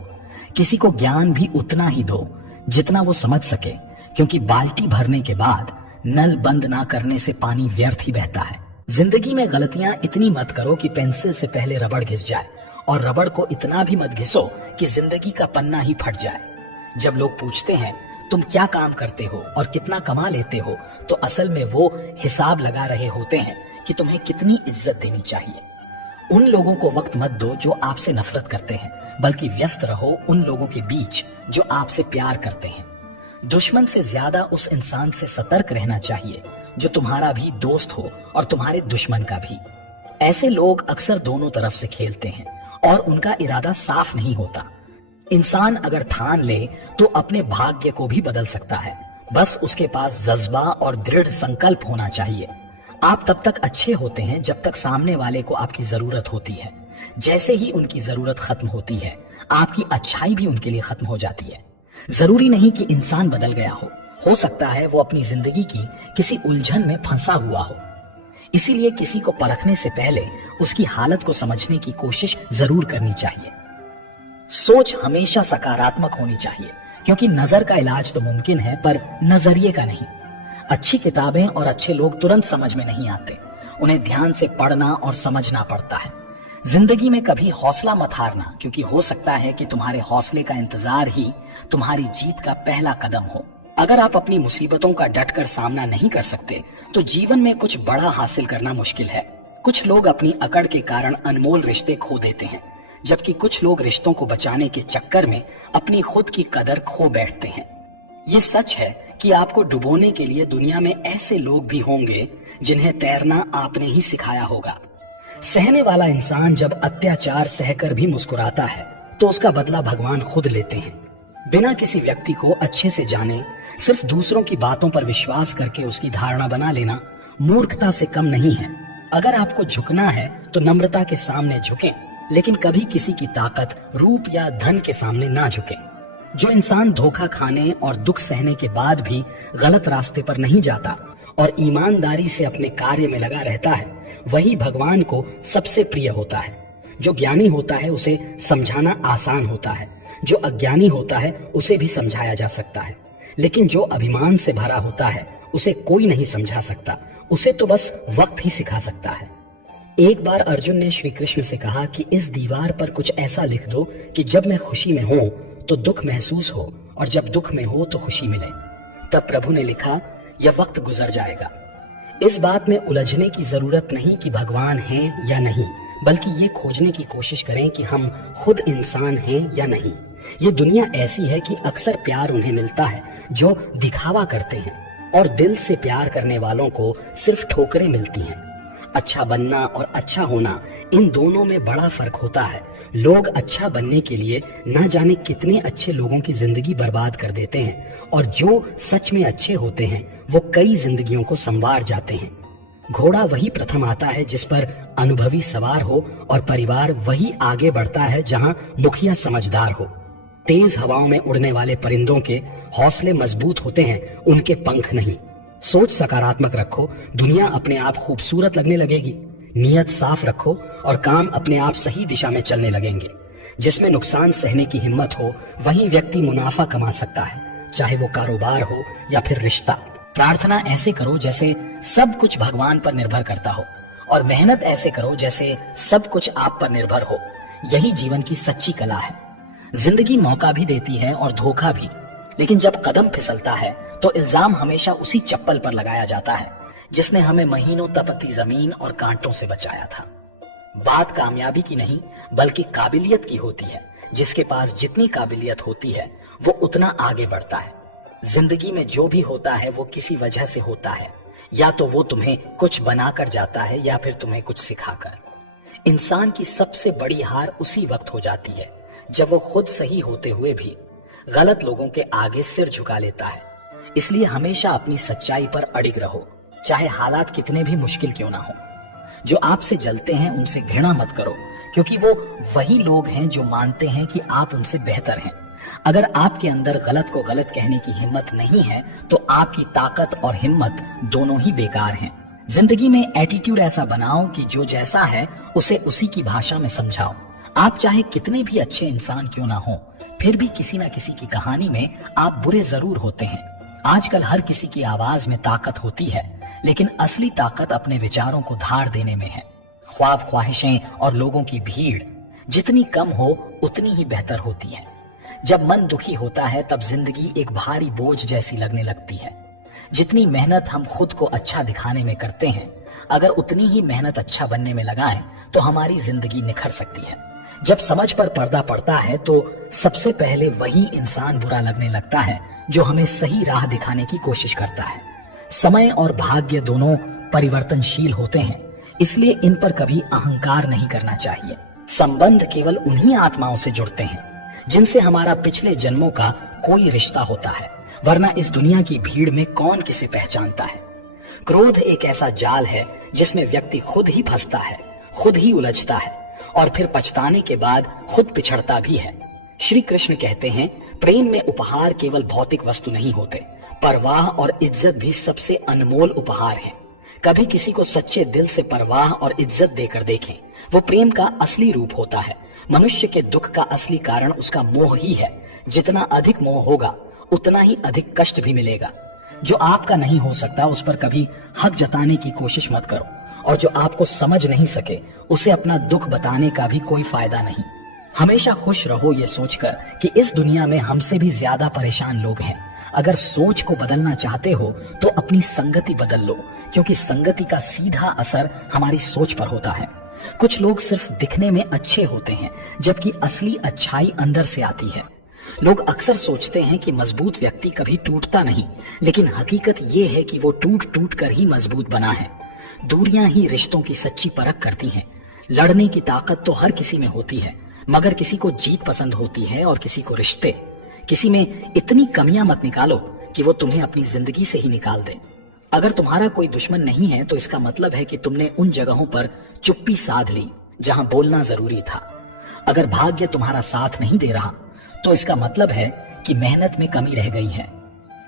किसी को ज्ञान भी उतना ही दो जितना वो समझ सके, क्योंकि बाल्टी भरने के बाद नल बंद ना करने से पानी व्यर्थ ही बहता है। जिंदगी में गलतियां इतनी मत करो कि पेंसिल से पहले रबड़ घिस जाए, और रबड़ को इतना भी मत घिसो कि जिंदगी का पन्ना ही फट जाए। जब लोग पूछते हैं तुम क्या काम करते हो और कितना कमा लेते हो, तो असल में वो हिसाब लगा रहे होते हैं कि तुम्हें कितनी इज्जत देनी चाहिए। उन लोगों को वक्त मत दो जो आपसे नफरत करते हैं, बल्कि व्यस्त रहो उन लोगों के बीच जो आपसे प्यार करते हैं। दुश्मन से ज्यादा उस इंसान से सतर्क रहना चाहिए जो तुम्हारा भी दोस्त हो और तुम्हारे दुश्मन का भी। ऐसे लोग अक्सर दोनों तरफ से खेलते हैं और उनका इरादा साफ नहीं होता। इंसान अगर ठान ले तो अपने भाग्य को भी बदल सकता है, बस उसके पास जज्बा और दृढ़ संकल्प होना चाहिए। आप तब तक अच्छे होते हैं जब तक सामने वाले को आपकी जरूरत होती है। जैसे ही उनकी जरूरत खत्म होती है, आपकी अच्छाई भी उनके लिए खत्म हो जाती है। जरूरी नहीं कि इंसान बदल गया हो सकता है वो अपनी जिंदगी की किसी उलझन में फंसा हुआ हो। इसीलिए किसी को परखने से पहले उसकी हालत को समझने की कोशिश जरूर करनी चाहिए। सोच हमेशा सकारात्मक होनी चाहिए, क्योंकि नजर का इलाज तो मुमकिन है पर नजरिए का नहीं। अच्छी किताबें और अच्छे लोग तुरंत समझ में नहीं आते, उन्हें ध्यान से पढ़ना और समझना पड़ता है। जिंदगी में कभी हौसला मत हारना, क्योंकि हो सकता है कि तुम्हारे हौसले का इंतजार ही तुम्हारी जीत का पहला कदम हो। अगर आप अपनी मुसीबतों का डटकर सामना नहीं कर सकते तो जीवन में कुछ बड़ा हासिल करना मुश्किल है। कुछ लोग अपनी अकड़ के कारण अनमोल रिश्ते खो देते हैं, जबकि कुछ लोग रिश्तों को बचाने के चक्कर में अपनी खुद की कदर खो बैठते हैं। ये सच है कि आपको डुबोने के लिए दुनिया में ऐसे लोग भी होंगे जिन्हें तैरना आपने ही सिखाया होगा। सहने वाला इंसान जब अत्याचार सहकर भी मुस्कुराता है तो उसका बदला भगवान खुद लेते हैं। बिना किसी व्यक्ति को अच्छे से जाने सिर्फ दूसरों की बातों पर विश्वास करके उसकी धारणा बना लेना मूर्खता से कम नहीं है। अगर आपको झुकना है तो नम्रता के सामने झुकें, लेकिन कभी किसी की ताकत, रूप या धन के सामने ना झुकें। जो इंसान धोखा खाने और दुख सहने के बाद भी गलत रास्ते पर नहीं जाता और ईमानदारी से अपने कार्य में लगा रहता है, वही भगवान को सबसे प्रिय होता है। जो ज्ञानी होता है उसे समझाना आसान होता है, जो अज्ञानी होता है उसे भी समझाया जा सकता है, लेकिन जो अभिमान से भरा होता है उसे कोई नहीं समझा सकता, उसे तो बस वक्त ही सिखा सकता है। एक बार अर्जुन ने श्री कृष्ण से कहा कि इस दीवार पर कुछ ऐसा लिख दो कि जब मैं खुशी में हूं तो दुख महसूस हो और जब दुख में हो तो खुशी मिले। तब प्रभु ने लिखा, यह वक्त गुजर जाएगा। इस बात में उलझने की जरूरत नहीं कि भगवान हैं या नहीं, बल्कि ये खोजने की कोशिश करें कि हम खुद इंसान हैं या नहीं। ये दुनिया ऐसी है कि अक्सर प्यार उन्हें मिलता है जो दिखावा करते हैं, और दिल से प्यार करने वालों को सिर्फ ठोकरें मिलती हैं। अच्छा बनना और अच्छा होना, इन दोनों में बड़ा फर्क होता है। लोग अच्छा बनने के लिए न जाने कितने अच्छे लोगों की जिंदगी बर्बाद कर देते हैं, और जो सच में अच्छे होते हैं वो कई जिंदगियों को संवार जाते हैं। घोड़ा वही प्रथम आता है जिस पर अनुभवी सवार हो, और परिवार वही आगे बढ़ता है जहां मुखिया समझदार हो। तेज हवाओं में उड़ने वाले परिंदों के हौसले मजबूत होते हैं, उनके पंख नहीं। सोच सकारात्मक रखो, दुनिया अपने आप खूबसूरत लगने लगेगी। नियत साफ रखो और काम अपने आप सही दिशा में चलने लगेंगे। जिसमें नुकसान सहने की हिम्मत हो वही व्यक्ति मुनाफा कमा सकता है, चाहे वो कारोबार हो या फिर रिश्ता। प्रार्थना ऐसे करो जैसे सब कुछ भगवान पर निर्भर करता हो, और मेहनत ऐसे करो जैसे सब कुछ आप पर निर्भर हो। यही जीवन की सच्ची कला है। जिंदगी मौका भी देती है और धोखा भी, लेकिन जब कदम फिसलता है तो इल्जाम हमेशा उसी चप्पल पर लगाया जाता है जिसने हमें महीनों तपती जमीन और कांटों से बचाया था। बात कामयाबी की नहीं बल्कि काबिलियत की होती है। जिसके पास जितनी काबिलियत होती है वो उतना आगे बढ़ता है। जिंदगी में जो भी होता है वो किसी वजह से होता है, या तो वो तुम्हें कुछ बनाकर जाता है या फिर तुम्हें कुछ सिखाकर। इंसान की सबसे बड़ी हार उसी वक्त हो जाती है जब वो खुद सही होते हुए भी गलत लोगों के आगे सिर झुका लेता है। इसलिए हमेशा अपनी सच्चाई पर अडिग रहो, चाहे हालात कितने भी मुश्किल क्यों ना हो। जो आपसे जलते हैं उनसे घृणा मत करो, क्योंकि वो वही लोग हैं जो मानते हैं कि आप उनसे बेहतर हैं। अगर आपके अंदर गलत को गलत कहने की हिम्मत नहीं है तो आपकी ताकत और हिम्मत दोनों ही बेकार हैं। जिंदगी में एटीट्यूड ऐसा बनाओ कि जो जैसा है उसे उसी की भाषा में समझाओ। आप चाहे कितने भी अच्छे इंसान क्यों ना हो, फिर भी किसी ना किसी की कहानी में आप बुरे जरूर होते हैं। आजकल हर किसी की आवाज में ताकत होती है, लेकिन असली ताकत अपने विचारों को धार देने में है। ख्वाब, ख्वाहिशें और लोगों की भीड़ जितनी कम हो उतनी ही बेहतर होती है। जब मन दुखी होता है तब जिंदगी एक भारी बोझ जैसी लगने लगती है। जितनी मेहनत हम खुद को अच्छा दिखाने में करते हैं, अगर उतनी ही मेहनत अच्छा बनने में लगाएं तो हमारी जिंदगी निखर सकती है। जब समझ पर पर्दा पड़ता है तो सबसे पहले वही इंसान बुरा लगने लगता है जो हमें सही राह दिखाने की कोशिश करता है। समय और भाग्य दोनों परिवर्तनशील होते हैं, इसलिए इन पर कभी अहंकार नहीं करना चाहिए। संबंध केवल उन्हीं आत्माओं से जुड़ते हैं जिनसे हमारा पिछले जन्मों का कोई रिश्ता होता है, वरना इस दुनिया की भीड़ में कौन किसे पहचानता है। क्रोध एक ऐसा जाल है जिसमें व्यक्ति खुद ही फंसता है, खुद ही उलझता है और फिर पछताने के बाद खुद पिछड़ता भी है। श्री कृष्ण कहते हैं, प्रेम में उपहार केवल भौतिक वस्तु नहीं होते, परवाह और इज्जत भी सबसे अनमोल उपहार है। कभी किसी को सच्चे दिल से परवाह और इज्जत देकर देखें, वो प्रेम का असली रूप होता है। मनुष्य के दुख का असली कारण उसका मोह ही है। जितना अधिक मोह होगा उतना ही अधिक कष्ट भी मिलेगा। जो आपका नहीं हो सकता उस पर कभी हक जताने की कोशिश मत करो, और जो आपको समझ नहीं सके उसे अपना दुख बताने का भी कोई फायदा नहीं। हमेशा खुश रहो ये सोचकर कि इस दुनिया में हमसे भी ज्यादा परेशान लोग हैं। अगर सोच को बदलना चाहते हो तो अपनी संगति बदल लो, क्योंकि संगति का सीधा असर हमारी सोच पर होता है। कुछ लोग सिर्फ दिखने में अच्छे होते हैं, जबकि असली अच्छाई अंदर से आती है। लोग अक्सर सोचते हैं कि मजबूत व्यक्ति कभी टूटता नहीं, लेकिन हकीकत ये है कि वो टूट टूट कर ही मजबूत बना है। दूरियां ही रिश्तों की सच्ची परख करती हैं। लड़ने की ताकत तो हर किसी में होती है, मगर किसी को जीत पसंद होती है और किसी को रिश्ते। किसी में इतनी कमियां मत निकालो कि वो तुम्हें अपनी जिंदगी से ही निकाल दे। अगर तुम्हारा कोई दुश्मन नहीं है तो इसका मतलब है कि तुमने उन जगहों पर चुप्पी साध ली जहां बोलना जरूरी था। अगर भाग्य तुम्हारा साथ नहीं दे रहा तो इसका मतलब है कि मेहनत में कमी रह गई है।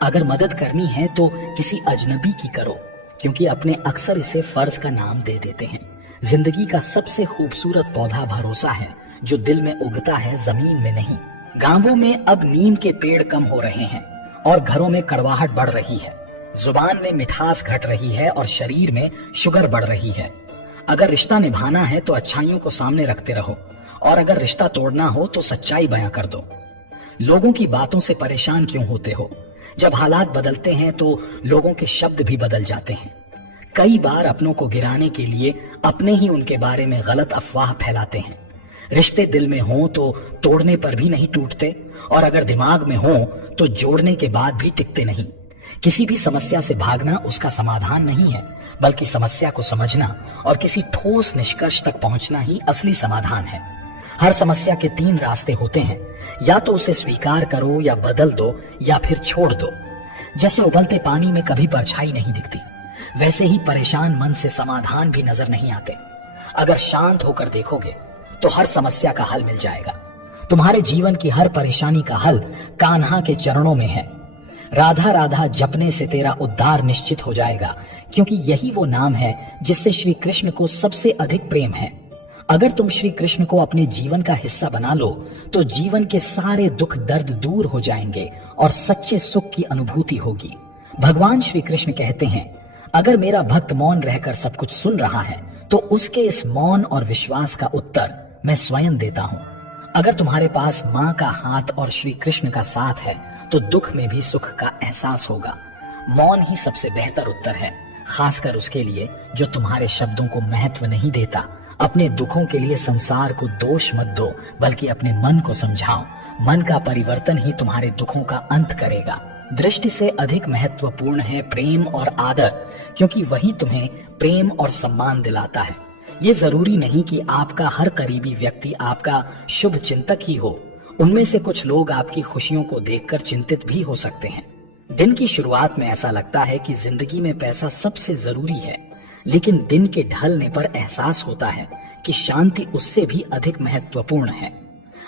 अगर मदद करनी है तो किसी अजनबी की करो, क्योंकि अपने अक्सर इसे फर्ज का नाम दे देते हैं। जिंदगी का सबसे खूबसूरत पौधा भरोसा है, जो दिल में उगता है, जमीन में नहीं। गांवों में अब नीम के पेड़ कम हो रहे हैं और घरों में कड़वाहट बढ़ रही है। जुबान में मिठास घट रही है और शरीर में शुगर बढ़ रही है। अगर रिश्ता निभाना है तो अच्छाइयों को सामने रखते रहो, और अगर रिश्ता तोड़ना हो तो सच्चाई बयां कर दो। लोगों की बातों से परेशान क्यों होते हो? जब हालात बदलते हैं तो लोगों के शब्द भी बदल जाते हैं। कई बार अपनों को गिराने के लिए अपने ही उनके बारे में गलत अफवाह फैलाते हैं। रिश्ते दिल में हों तो तोड़ने पर भी नहीं टूटते, और अगर दिमाग में हों तो जोड़ने के बाद भी टिकते नहीं। किसी भी समस्या से भागना उसका समाधान नहीं है, बल्कि समस्या को समझना और किसी ठोस निष्कर्ष तक पहुंचना ही असली समाधान है। हर समस्या के 3 रास्ते होते हैं, या तो उसे स्वीकार करो, या बदल दो, या फिर छोड़ दो। जैसे उबलते पानी में कभी परछाई नहीं दिखती, वैसे ही परेशान मन से समाधान भी नजर नहीं आते। अगर शांत होकर देखोगे तो हर समस्या का हल मिल जाएगा। तुम्हारे जीवन की हर परेशानी का हल कान्हा के चरणों में है। राधा राधा जपने से तेरा उद्धार निश्चित हो जाएगा, क्योंकि यही वो नाम है जिससे श्री कृष्ण को सबसे अधिक प्रेम है। अगर तुम श्री कृष्ण को अपने जीवन का हिस्सा बना लो तो जीवन के सारे दुख दर्द दूर हो जाएंगे और सच्चे सुख की अनुभूति होगी। भगवान श्री कृष्ण कहते हैं, अगर मेरा भक्त मौन रहकर सब कुछ सुन रहा है तो उसके इस मौन और विश्वास का उत्तर मैं स्वयं देता हूँ। अगर तुम्हारे पास माँ का हाथ और श्री कृष्ण का साथ है तो दुख में भी सुख का एहसास होगा। मौन ही सबसे बेहतर उत्तर है, खासकर उसके लिए जो तुम्हारे शब्दों को महत्व नहीं देता। अपने दुखों के लिए संसार को दोष मत दो, बल्कि अपने मन को समझाओ। मन का परिवर्तन ही तुम्हारे दुखों का अंत करेगा। दृष्टि से अधिक महत्वपूर्ण है प्रेम और आदर, क्योंकि वही तुम्हें प्रेम और सम्मान दिलाता है। ये जरूरी नहीं कि आपका हर करीबी व्यक्ति आपका शुभ चिंतक ही हो। उनमें से कुछ लोग आपकी खुशियों को देखकर चिंतित भी हो सकते हैं। दिन की शुरुआत में ऐसा लगता है कि जिंदगी में पैसा सबसे जरूरी है, लेकिन दिन के ढलने पर एहसास होता है कि शांति उससे भी अधिक महत्वपूर्ण है।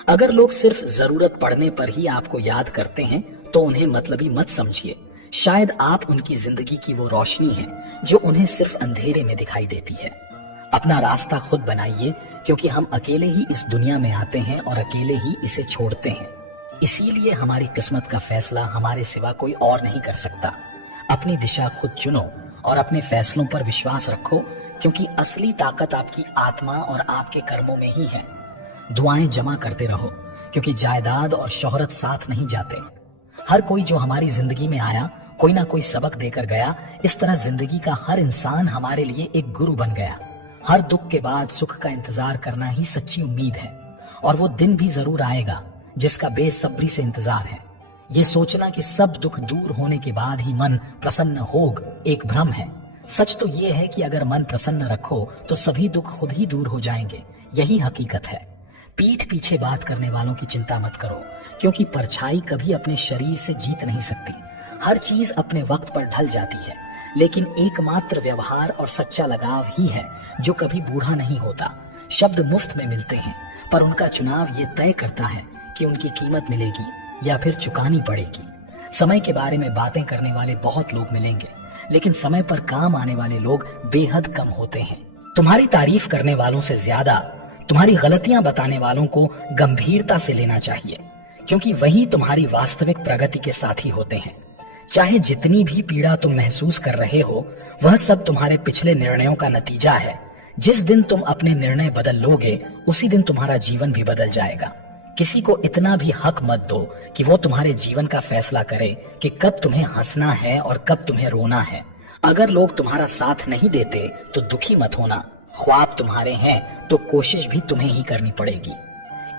अगर लोग सिर्फ जरूरत पड़ने पर ही आपको याद करते हैं तो उन्हें मतलबी मत समझिए। शायद आप उनकी जिंदगी की वो रोशनी है जो उन्हें सिर्फ अंधेरे में दिखाई देती है। अपना रास्ता खुद बनाइए, क्योंकि हम अकेले ही इस दुनिया में आते हैं और अकेले ही इसे छोड़ते हैं। इसीलिए हमारी किस्मत का फैसला हमारे सिवा कोई और नहीं कर सकता। अपनी दिशा खुद चुनो और अपने फैसलों पर विश्वास रखो, क्योंकि असली ताकत आपकी आत्मा और आपके कर्मों में ही है। दुआएं जमा करते रहो, क्योंकि जायदाद और शोहरत साथ नहीं जाते। हर कोई जो हमारी जिंदगी में आया कोई ना कोई सबक देकर गया। इस तरह जिंदगी का हर इंसान हमारे लिए एक गुरु बन गया। हर दुख के बाद सुख का इंतजार करना ही सच्ची उम्मीद है, और वो दिन भी जरूर आएगा जिसका बेसब्री से इंतजार है। ये सोचना कि सब दुख दूर होने के बाद ही मन प्रसन्न होग एक भ्रम है। सच तो ये है कि अगर मन प्रसन्न रखो तो सभी दुख खुद ही दूर हो जाएंगे। यही हकीकत है। पीठ पीछे बात करने वालों की चिंता मत करो, क्योंकि परछाई कभी अपने शरीर से जीत नहीं सकती। हर चीज अपने वक्त पर ढल जाती है, लेकिन एकमात्र व्यवहार और सच्चा लगाव ही है जो कभी बूढ़ा नहीं होता। शब्द मुफ्त में मिलते हैं, पर उनका चुनाव ये तय करता है कि उनकी कीमत मिलेगी या फिर चुकानी पड़ेगी। समय के बारे में बातें करने वाले बहुत लोग मिलेंगे, लेकिन समय पर काम आने वाले लोग बेहद कम होते हैं। तुम्हारी तारीफ करने वालों से ज्यादा तुम्हारी गलतियां बताने वालों को गंभीरता से लेना चाहिए, क्योंकि वही तुम्हारी वास्तविक प्रगति के साथी होते हैं। चाहे जितनी भी पीड़ा तुम महसूस कर रहे हो, वह सब तुम्हारे पिछले निर्णयों का नतीजा है। जिस दिन तुम अपने निर्णय बदल लोगे, उसी दिन तुम्हारा जीवन भी बदल जाएगा। किसी को इतना भी हक मत दो कि वो तुम्हारे जीवन का फैसला करे कि कब तुम्हें हंसना है और कब तुम्हें रोना है। अगर लोग तुम्हारा साथ नहीं देते तो दुखी मत होना। ख्वाब तुम्हारे हैं तो कोशिश भी तुम्हें ही करनी पड़ेगी।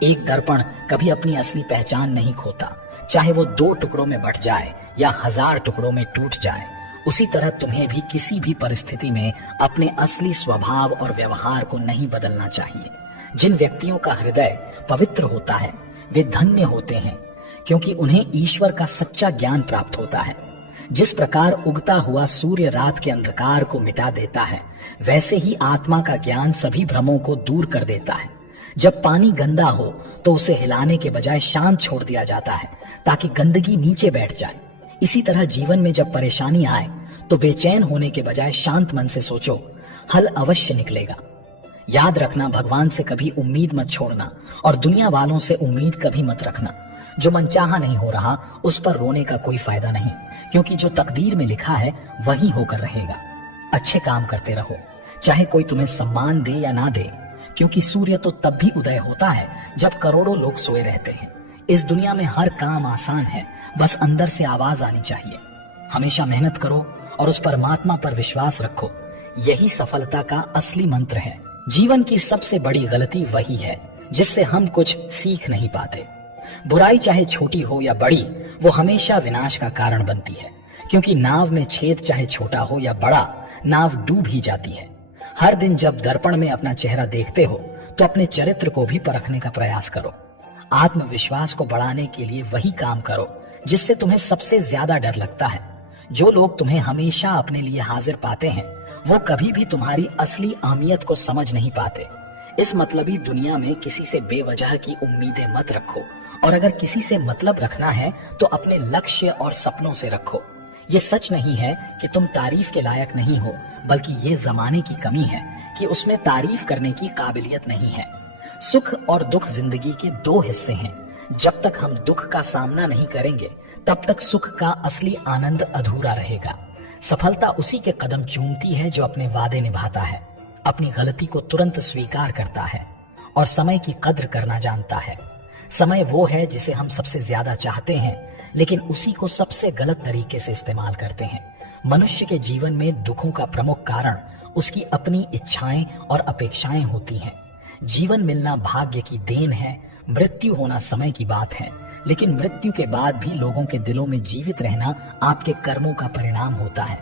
एक दर्पण कभी अपनी असली पहचान नहीं खोता, चाहे वो 2 टुकड़ों में बट जाए या 1000 टुकड़ों में टूट जाए। उसी तरह तुम्हें भी किसी भी परिस्थिति में अपने असली स्वभाव और व्यवहार को नहीं बदलना चाहिए। जिन व्यक्तियों का हृदय पवित्र होता है वे धन्य होते हैं, क्योंकि उन्हें ईश्वर का सच्चा ज्ञान प्राप्त होता है। जिस प्रकार उगता हुआ सूर्य रात के अंधकार को मिटा देता है, वैसे ही आत्मा का ज्ञान सभी भ्रमों को दूर कर देता है। जब पानी गंदा हो तो उसे हिलाने के बजाय शांत छोड़ दिया जाता है, ताकि गंदगी नीचे बैठ जाए। इसी तरह जीवन में जब परेशानी आए तो बेचैन होने के बजाय शांत मन से सोचो, हल अवश्य निकलेगा। याद रखना, भगवान से कभी उम्मीद मत छोड़ना और दुनिया वालों से उम्मीद कभी मत रखना। जो मनचाहा नहीं हो रहा उस पर रोने का कोई फायदा नहीं, क्योंकि जो तकदीर में लिखा है वही होकर रहेगा। अच्छे काम करते रहो, चाहे कोई तुम्हें सम्मान दे या ना दे, क्योंकि सूर्य तो तब भी उदय होता है जब करोड़ों लोग सोए रहते हैं। इस दुनिया में हर काम आसान है, बस अंदर से आवाज आनी चाहिए। हमेशा मेहनत करो और उस परमात्मा पर विश्वास रखो, यही सफलता का असली मंत्र है। जीवन की सबसे बड़ी गलती वही है जिससे हम कुछ सीख नहीं पाते। बुराई चाहे छोटी हो या बड़ी, वो हमेशा विनाश का कारण बनती है, क्योंकि नाव में छेद चाहे छोटा हो या बड़ा, नाव डूब ही जाती है। हर दिन जब दर्पण में अपना चेहरा देखते हो तो अपने चरित्र को भी परखने का प्रयास करो। आत्मविश्वास को बढ़ाने के लिए वही काम करो जिससे तुम्हें सबसे ज्यादा डर लगता है। जो लोग तुम्हें हमेशा अपने लिए हाजिर पाते हैं, वो कभी भी तुम्हारी असली अहमियत को समझ नहीं पाते। इस मतलबी दुनिया में किसी से बेवजह की उम्मीदें मत रखो, और अगर किसी से मतलब रखना है तो अपने लक्ष्य और सपनों से रखो। ये सच नहीं है कि तुम तारीफ के लायक नहीं हो, बल्कि ये जमाने की कमी है कि उसमें तारीफ करने की काबिलियत नहीं है। सुख और दुख जिंदगी के 2 हिस्से हैं। जब तक हम दुख का सामना नहीं करेंगे, तब तक सुख का असली आनंद अधूरा रहेगा। सफलता उसी के कदम चूमती है जो अपने वादे निभाता है, अपनी गलती को तुरंत स्वीकार करता है और समय की कद्र करना जानता है। समय वो है जिसे हम सबसे ज्यादा चाहते हैं, लेकिन उसी को सबसे गलत तरीके से इस्तेमाल करते हैं। मनुष्य के जीवन में दुखों का प्रमुख कारण उसकी अपनी इच्छाएं और अपेक्षाएं होती हैं। जीवन मिलना भाग्य की देन है, मृत्यु होना समय की बात है, लेकिन मृत्यु के बाद भी लोगों के दिलों में जीवित रहना आपके कर्मों का परिणाम होता है।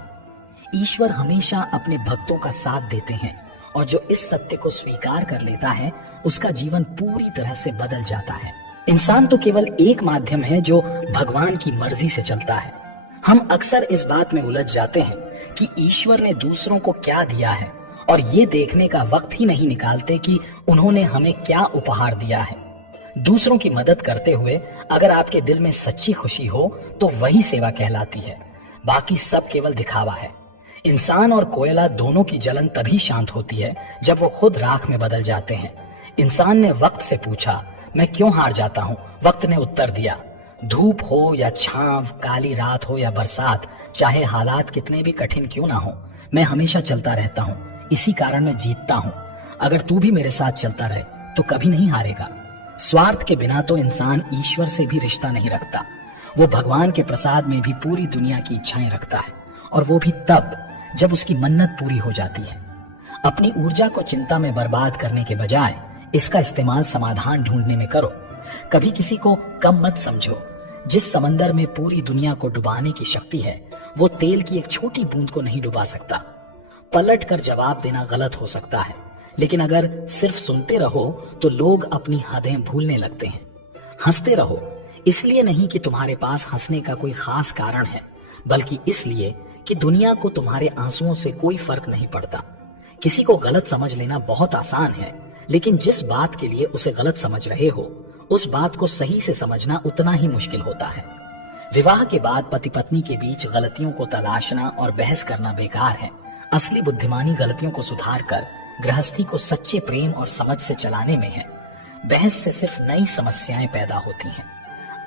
ईश्वर हमेशा अपने भक्तों का साथ देते हैं, और जो इस सत्य को स्वीकार कर लेता है उसका जीवन पूरी तरह से बदल जाता है। इंसान तो केवल एक माध्यम है जो भगवान की मर्जी से चलता है। हम अक्सर इस बात में उलझ जाते हैं कि ईश्वर ने दूसरों को क्या दिया है, और ये देखने का वक्त ही नहीं निकालते कि उन्होंने हमें क्या उपहार दिया है। दूसरों की मदद करते हुए अगर आपके दिल में सच्ची खुशी हो तो वही सेवा कहलाती है, बाकी सब केवल दिखावा है। इंसान और कोयला दोनों की जलन तभी शांत होती है जब वो खुद राख में बदल जाते हैं। इंसान ने वक्त से पूछा, मैं क्यों हार जाता हूँ? वक्त ने उत्तर दिया, धूप हो या छांव, काली रात हो या बरसात, चाहे हालात कितने भी कठिन क्यों ना हो, मैं हमेशा चलता रहता हूँ। इसी कारण मैं जीतता हूँ। अगर तू भी मेरे साथ चलता रहे तो कभी नहीं हारेगा। स्वार्थ के बिना तो इंसान ईश्वर से भी रिश्ता नहीं रखता। वो भगवान के प्रसाद में भी पूरी दुनिया की इच्छाएं रखता है, और वो भी तब जब उसकी मन्नत पूरी हो जाती है। अपनी ऊर्जा को चिंता में बर्बाद करने के बजाय इसका इस्तेमाल समाधान ढूंढने में करो। कभी किसी को कम मत समझो। जिस समंदर में पूरी दुनिया को डुबाने की शक्ति है, वो तेल की एक छोटी बूंद को नहीं डुबा सकता। पलट कर जवाब देना गलत हो सकता है, लेकिन अगर सिर्फ सुनते रहो तो लोग अपनी हदें भूलने लगते हैं। हंसते रहो, इसलिए नहीं कि तुम्हारे पास हंसने का कोई खास कारण है, बल्कि इसलिए कि दुनिया को तुम्हारे आंसुओं से कोई फर्क नहीं पड़ता। किसी को गलत समझ लेना बहुत आसान है, लेकिन जिस बात के लिए उसे गलत समझ रहे हो, उस बात को सही से समझना उतना ही मुश्किल होता है। विवाह के बाद पति पत्नी के बीच गलतियों को तलाशना और बहस करना बेकार है। असली बुद्धिमानी गलतियों को सुधार कर गृहस्थी को सच्चे प्रेम और समझ से चलाने में है। बहस से सिर्फ नई समस्याएं पैदा होती हैं।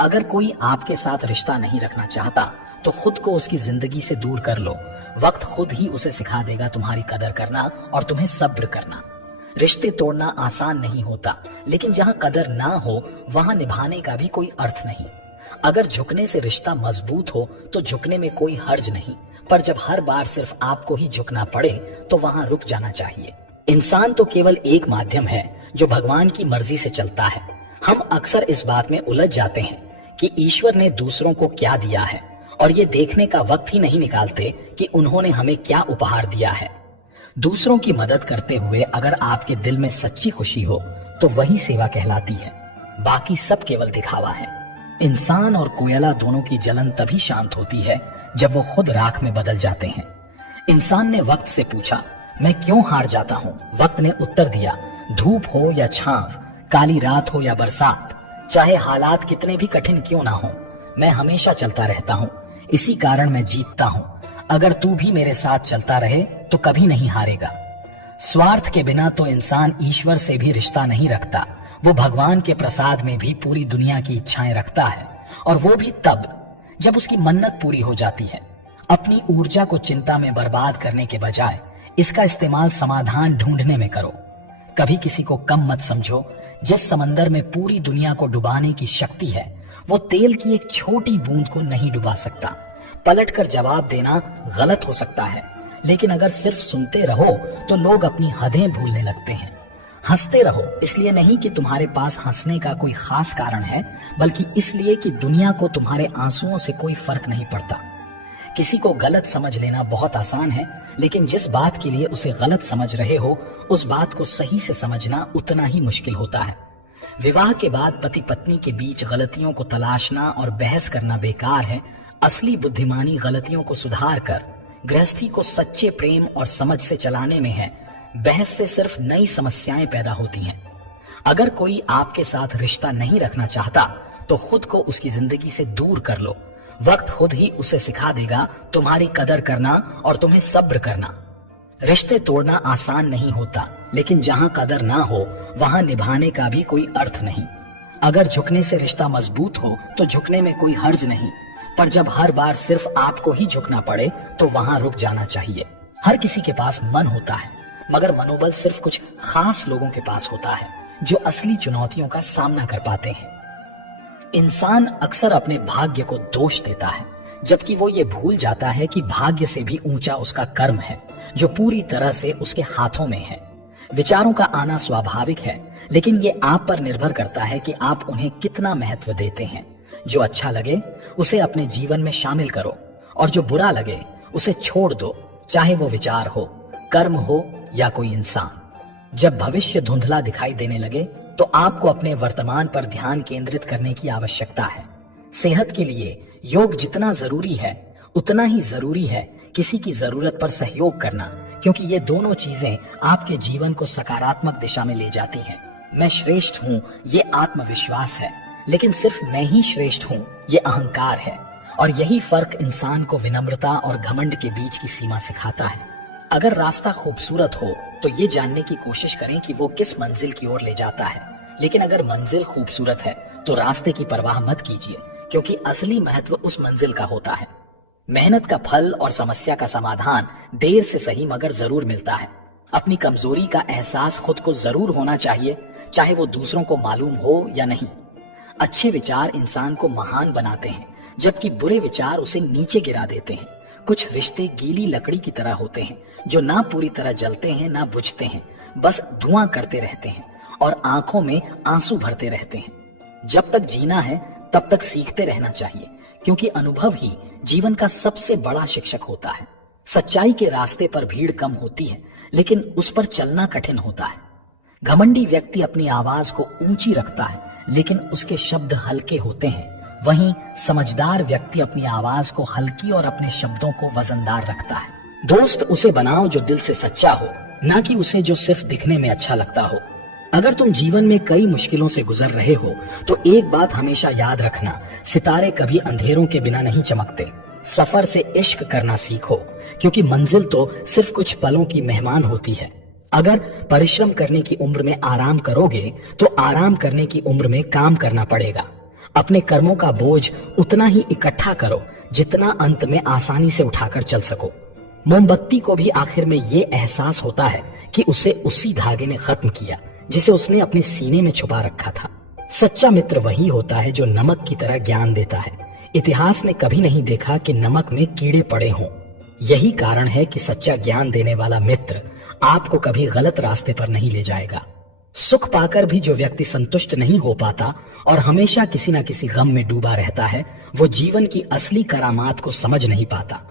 अगर कोई आपके साथ रिश्ता नहीं रखना चाहता तो खुद को उसकी जिंदगी से दूर कर लो। वक्त खुद ही उसे सिखा देगा तुम्हारी कदर करना और तुम्हें सब्र करना। रिश्ते तोड़ना आसान नहीं होता, लेकिन जहां कदर ना हो वहां निभाने का भी कोई अर्थ नहीं। अगर झुकने से रिश्ता मजबूत हो तो झुकने में कोई हर्ज नहीं, पर जब हर बार सिर्फ आपको ही झुकना पड़े तो वहां रुक जाना चाहिए। इंसान तो केवल एक माध्यम है जो भगवान की मर्जी से चलता है। हम अक्सर इस बात में उलझ जाते हैं कि ईश्वर ने दूसरों को क्या दिया है, और ये देखने का वक्त ही नहीं निकालते कि उन्होंने हमें क्या उपहार दिया है। दूसरों की मदद करते हुए अगर आपके दिल में सच्ची खुशी हो तो वही सेवा कहलाती है। बाकी सब केवल दिखावा है। इंसान और कोयला दोनों की जलन तभी शांत होती है जब वो खुद राख में बदल जाते हैं। इंसान ने वक्त से पूछा, मैं क्यों हार जाता हूँ? वक्त ने उत्तर दिया, धूप हो या छांव, काली रात हो या बरसात, चाहे हालात कितने भी कठिन क्यों ना हो, मैं हमेशा चलता रहता हूँ। इसी कारण मैं जीतता हूँ। अगर तू भी मेरे साथ चलता रहे तो कभी नहीं हारेगा। स्वार्थ के बिना तो इंसान ईश्वर से भी रिश्ता नहीं रखता। वो भगवान के प्रसाद में भी पूरी दुनिया की इच्छाएं रखता है, और वो भी तब जब उसकी मन्नत पूरी हो जाती है। अपनी ऊर्जा को चिंता में बर्बाद करने के बजाय इसका इस्तेमाल समाधान ढूंढने में करो। कभी किसी को कम मत समझो। जिस समंदर में पूरी दुनिया को डुबाने की शक्ति है, वो तेल की एक छोटी बूंद को नहीं डुबा सकता। पलट कर जवाब देना गलत हो सकता है, लेकिन अगर सिर्फ सुनते रहो तो लोग अपनी हदें भूलने लगते हैं। हंसते रहो, इसलिए नहीं कि तुम्हारे पास हंसने का कोई खास कारण है, बल्कि इसलिए कि दुनिया को तुम्हारे आंसुओं से कोई फर्क नहीं पड़ता। किसी को गलत समझ लेना बहुत आसान है, लेकिन जिस बात के लिए उसे गलत समझ रहे हो, उस बात को सही से समझना उतना ही मुश्किल होता है। विवाह के बाद पति पत्नी के बीच गलतियों को तलाशना और बहस करना बेकार है। असली बुद्धिमानी गलतियों को सुधार कर गृहस्थी को सच्चे प्रेम और समझ से चलाने में है। बहस से सिर्फ नई समस्याएं पैदा होती हैं। अगर कोई आपके साथ रिश्ता नहीं रखना चाहता तो खुद को उसकी जिंदगी से दूर कर लो। वक्त खुद ही उसे सिखा देगा तुम्हारी कदर करना और तुम्हें सब्र करना। रिश्ते तोड़ना आसान नहीं होता, लेकिन जहां कदर ना हो वहां निभाने का भी कोई अर्थ नहीं। अगर झुकने से रिश्ता मजबूत हो तो झुकने में कोई हर्ज नहीं, पर जब हर बार सिर्फ आपको ही झुकना पड़े तो वहां रुक जाना चाहिए। हर किसी के पास मन होता है, मगर मनोबल सिर्फ कुछ खास लोगों के पास होता है जो असली चुनौतियों का सामना कर पाते हैं। इंसान अक्सर अपने भाग्य को दोष देता है, जबकि वो ये भूल जाता है कि भाग्य से भी ऊंचा उसका कर्म है, जो पूरी तरह से उसके हाथों में है। विचारों का आना स्वाभाविक है, लेकिन ये आप पर निर्भर करता है कि आप उन्हें कितना महत्व देते हैं। जो अच्छा लगे उसे अपने जीवन में शामिल करो, और जो बुरा लगे उसे छोड़ दो, चाहे वो विचार हो, कर्म हो या कोई इंसान। जब भविष्य धुंधला दिखाई देने लगे तो आपको अपने वर्तमान पर ध्यान केंद्रित करने की आवश्यकता है। सेहत के लिए योग जितना जरूरी है, उतना ही जरूरी है किसी की जरूरत पर सहयोग करना, क्योंकि ये दोनों चीजें आपके जीवन को सकारात्मक दिशा में ले जाती हैं। मैं श्रेष्ठ हूँ, ये आत्मविश्वास है, लेकिन सिर्फ मैं ही श्रेष्ठ हूँ, ये अहंकार है। और यही फर्क इंसान को विनम्रता और घमंड के बीच की सीमा सिखाता है। अगर रास्ता खूबसूरत हो तो ये जानने की कोशिश करें कि वो किस मंजिल की ओर ले जाता है, लेकिन अगर मंजिल खूबसूरत है तो रास्ते की परवाह मत कीजिए, क्योंकि असली महत्व उस मंजिल का होता है। मेहनत का फल और समस्या का समाधान देर से सही मगर जरूर मिलता है। अपनी कमजोरी का एहसास खुद को जरूर होना चाहिए, चाहे वो दूसरों को मालूम हो या नहीं। अच्छे विचार इंसान को महान बनाते हैं, जबकि बुरे विचार उसे नीचे गिरा देते हैं। कुछ रिश्ते गीली लकड़ी की तरह होते हैं, जो ना पूरी तरह जलते हैं ना बुझते हैं, बस धुआं करते रहते हैं और आंखों में आंसू भरते रहते हैं। जब तक जीना है तब तक सीखते रहना चाहिए, क्योंकि अनुभव ही जीवन का सबसे बड़ा शिक्षक होता है। सच्चाई के रास्ते पर भीड़ कम होती है, लेकिन उस पर चलना कठिन होता है। घमंडी व्यक्ति अपनी आवाज को ऊंची रखता है, लेकिन उसके शब्द हल्के होते हैं। वहीं समझदार व्यक्ति अपनी आवाज को हल्की और अपने शब्दों को वजनदार रखता है। दोस्त उसे बनाओ जो दिल से सच्चा हो, ना कि उसे जो सिर्फ दिखने में अच्छा लगता हो। अगर तुम जीवन में कई मुश्किलों से गुजर रहे हो तो एक बात हमेशा याद रखना, सितारे कभी अंधेरों के बिना नहीं चमकते। सफर से इश्क करना सीखो, क्योंकि मंजिल तो सिर्फ कुछ पलों की मेहमान होती है। अगर परिश्रम करने की उम्र में आराम करोगे तो आराम करने की उम्र में काम करना पड़ेगा। अपने कर्मों का बोझ उतना ही इकट्ठा करो जितना अंत में आसानी से उठाकर चल सको। मोमबत्ती को भी आखिर में ये एहसास होता है कि उसे उसी धागे ने खत्म किया जिसे उसने अपने सीने में छुपा रखा था। सच्चा मित्र वही होता है जो नमक की तरह ज्ञान देता है। इतिहास ने कभी नहीं देखा कि नमक में कीड़े पड़े हों। यही कारण है कि सच्चा ज्ञान देने वाला मित्र आपको कभी गलत रास्ते पर नहीं ले जाएगा। सुख पाकर भी जो व्यक्ति संतुष्ट नहीं हो पाता और हमेशा किसी न किसी गम में डूबा रहता है, वो जीवन की असली करामात को समझ नहीं पाता।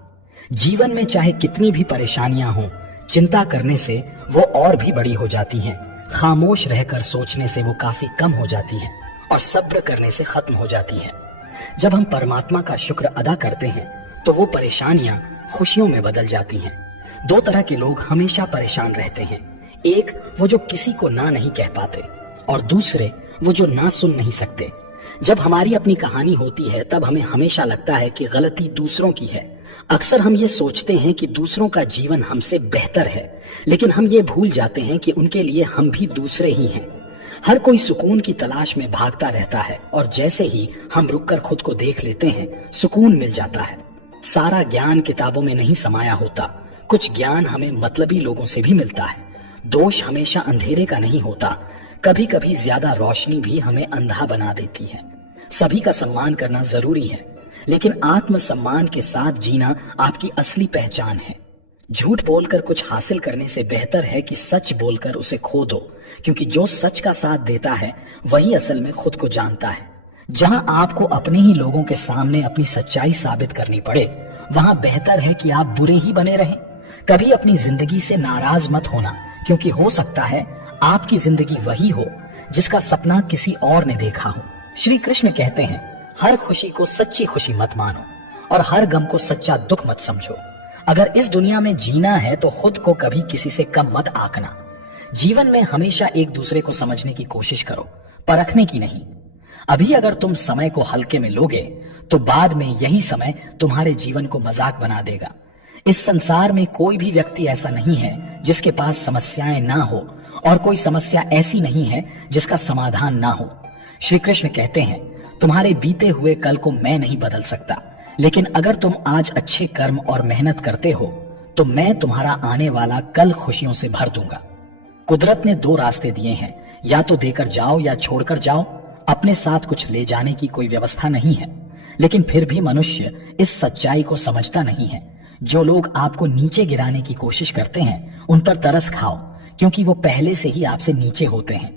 जीवन में चाहे कितनी भी परेशानियां हों, चिंता करने से वो और भी बड़ी हो जाती हैं। खामोश रहकर सोचने से वो काफी कम हो जाती हैं और सब्र करने से खत्म हो जाती हैं। जब हम परमात्मा का शुक्र अदा करते हैं तो वो परेशानियां खुशियों में बदल जाती हैं। दो तरह के लोग हमेशा परेशान रहते हैं, एक वो जो किसी को ना नहीं कह पाते और दूसरे वो जो ना सुन नहीं सकते। जब हमारी अपनी कहानी होती है तब हमें हमेशा लगता है कि गलती दूसरों की है। अक्सर हम ये सोचते हैं कि दूसरों का जीवन हमसे बेहतर है, लेकिन हम ये भूल जाते हैं कि उनके लिए हम भी दूसरे ही हैं। हर कोई सुकून की तलाश में भागता रहता है और जैसे ही हम रुककर खुद को देख लेते हैं, सुकून मिल जाता है। सारा ज्ञान किताबों में नहीं समाया होता, कुछ ज्ञान हमें मतलबी लोगों से भी मिलता है। दोष हमेशा अंधेरे का नहीं होता, कभी कभी ज्यादा रोशनी भी हमें अंधा बना देती है। सभी का सम्मान करना जरूरी है, लेकिन आत्मसम्मान के साथ जीना आपकी असली पहचान है। झूठ बोलकर कुछ हासिल करने से बेहतर है कि सच बोलकर उसे खो दो, क्योंकि जो सच का साथ देता है वही असल में खुद को जानता है। जहां आपको अपने ही लोगों के सामने अपनी सच्चाई साबित करनी पड़े, वहां बेहतर है कि आप बुरे ही बने रहें। कभी अपनी जिंदगी से नाराज मत होना, क्योंकि हो सकता है आपकी जिंदगी वही हो जिसका सपना किसी और ने देखा हो। श्री कृष्ण कहते हैं, हर खुशी को सच्ची खुशी मत मानो और हर गम को सच्चा दुख मत समझो। अगर इस दुनिया में जीना है तो खुद को कभी किसी से कम मत आंकना। जीवन में हमेशा एक दूसरे को समझने की कोशिश करो, परखने की नहीं। अभी अगर तुम समय को हल्के में लोगे तो बाद में यही समय तुम्हारे जीवन को मजाक बना देगा। इस संसार में कोई भी व्यक्ति ऐसा नहीं है जिसके पास समस्याएं ना हो, और कोई समस्या ऐसी नहीं है जिसका समाधान ना हो। श्री कृष्ण कहते हैं, तुम्हारे बीते हुए कल को मैं नहीं बदल सकता, लेकिन अगर तुम आज अच्छे कर्म और मेहनत करते हो तो मैं तुम्हारा आने वाला कल खुशियों से भर दूंगा। कुदरत ने दो रास्ते दिए हैं, या तो देकर जाओ या छोड़कर जाओ। अपने साथ कुछ ले जाने की कोई व्यवस्था नहीं है, लेकिन फिर भी मनुष्य इस सच्चाई को समझता नहीं है। जो लोग आपको नीचे गिराने की कोशिश करते हैं उन पर तरस खाओ, क्योंकि वो पहले से ही आपसे नीचे होते हैं।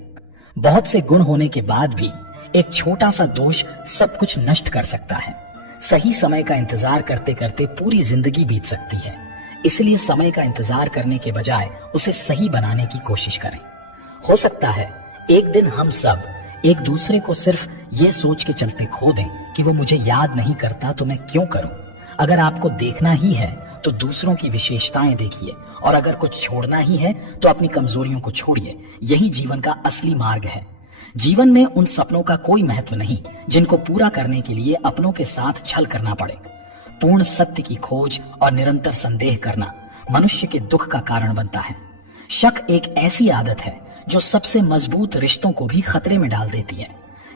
बहुत से गुण होने के बाद भी एक छोटा सा दोष सब कुछ नष्ट कर सकता है। सही समय का इंतजार करते करते पूरी जिंदगी बीत सकती है, इसलिए समय का इंतजार करने के बजाय उसे सही बनाने की कोशिश करें। हो सकता है एक दिन हम सब एक दूसरे को सिर्फ ये सोच के चलते खो दें कि वो मुझे याद नहीं करता तो मैं क्यों करूं। अगर आपको देखना ही है तो दूसरों की विशेषताएं देखिए, और अगर कुछ छोड़ना ही है तो अपनी कमजोरियों को छोड़िए। यही जीवन का असली मार्ग है। जीवन में उन सपनों का कोई महत्व नहीं जिनको पूरा करने के लिए अपनों के साथ छल करना पड़े। पूर्ण सत्य की खोज और निरंतर संदेह करना मनुष्य के दुख का कारण बनता है। शक एक ऐसी आदत है जो सबसे मजबूत रिश्तों को भी खतरे में डाल देती है।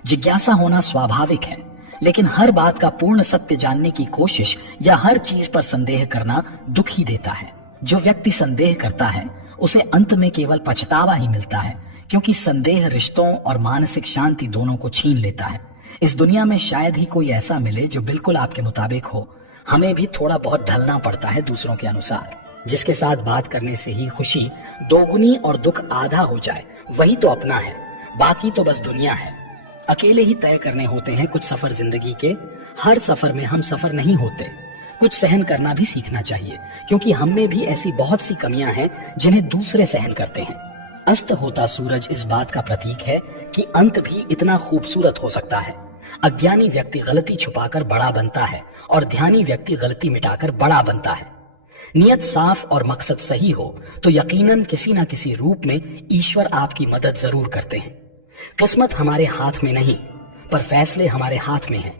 जिज्ञासा होना स्वाभाविक है, लेकिन हर बात का पूर्ण सत्य जानने की कोशिश या हर चीज पर संदेह करना दुख ही देता है। जो व्यक्ति संदेह करता है उसे अंत में केवल पछतावा ही मिलता है, क्योंकि संदेह रिश्तों और मानसिक शांति दोनों को छीन लेता है। इस दुनिया में शायद ही कोई ऐसा मिले जो बिल्कुल आपके मुताबिक हो। हमें भी थोड़ा बहुत ढलना पड़ता है दूसरों के अनुसार। जिसके साथ बात करने से ही खुशी दोगुनी और दुख आधा हो जाए, वही तो अपना है। बाकी तो बस दुनिया है। अकेले ही तय करने होते हैं कुछ सफर जिंदगी के। हर सफर में हम सफर नहीं होते। कुछ सहन करना भी सीखना चाहिए, क्योंकि हम में भी ऐसी बहुत सी कमियां हैं जिन्हें दूसरे सहन करते हैं। अस्त होता सूरज इस बात का प्रतीक है कि अंत भी इतना खूबसूरत हो सकता है। अज्ञानी व्यक्ति गलती छुपाकर बड़ा बनता है और ध्यानी व्यक्ति गलती मिटाकर बड़ा बनता है। नियत साफ और मकसद सही हो तो यकीनन किसी न किसी रूप में ईश्वर आपकी मदद जरूर करते हैं। किस्मत हमारे हाथ में नहीं, पर फैसले हमारे हाथ में हैं।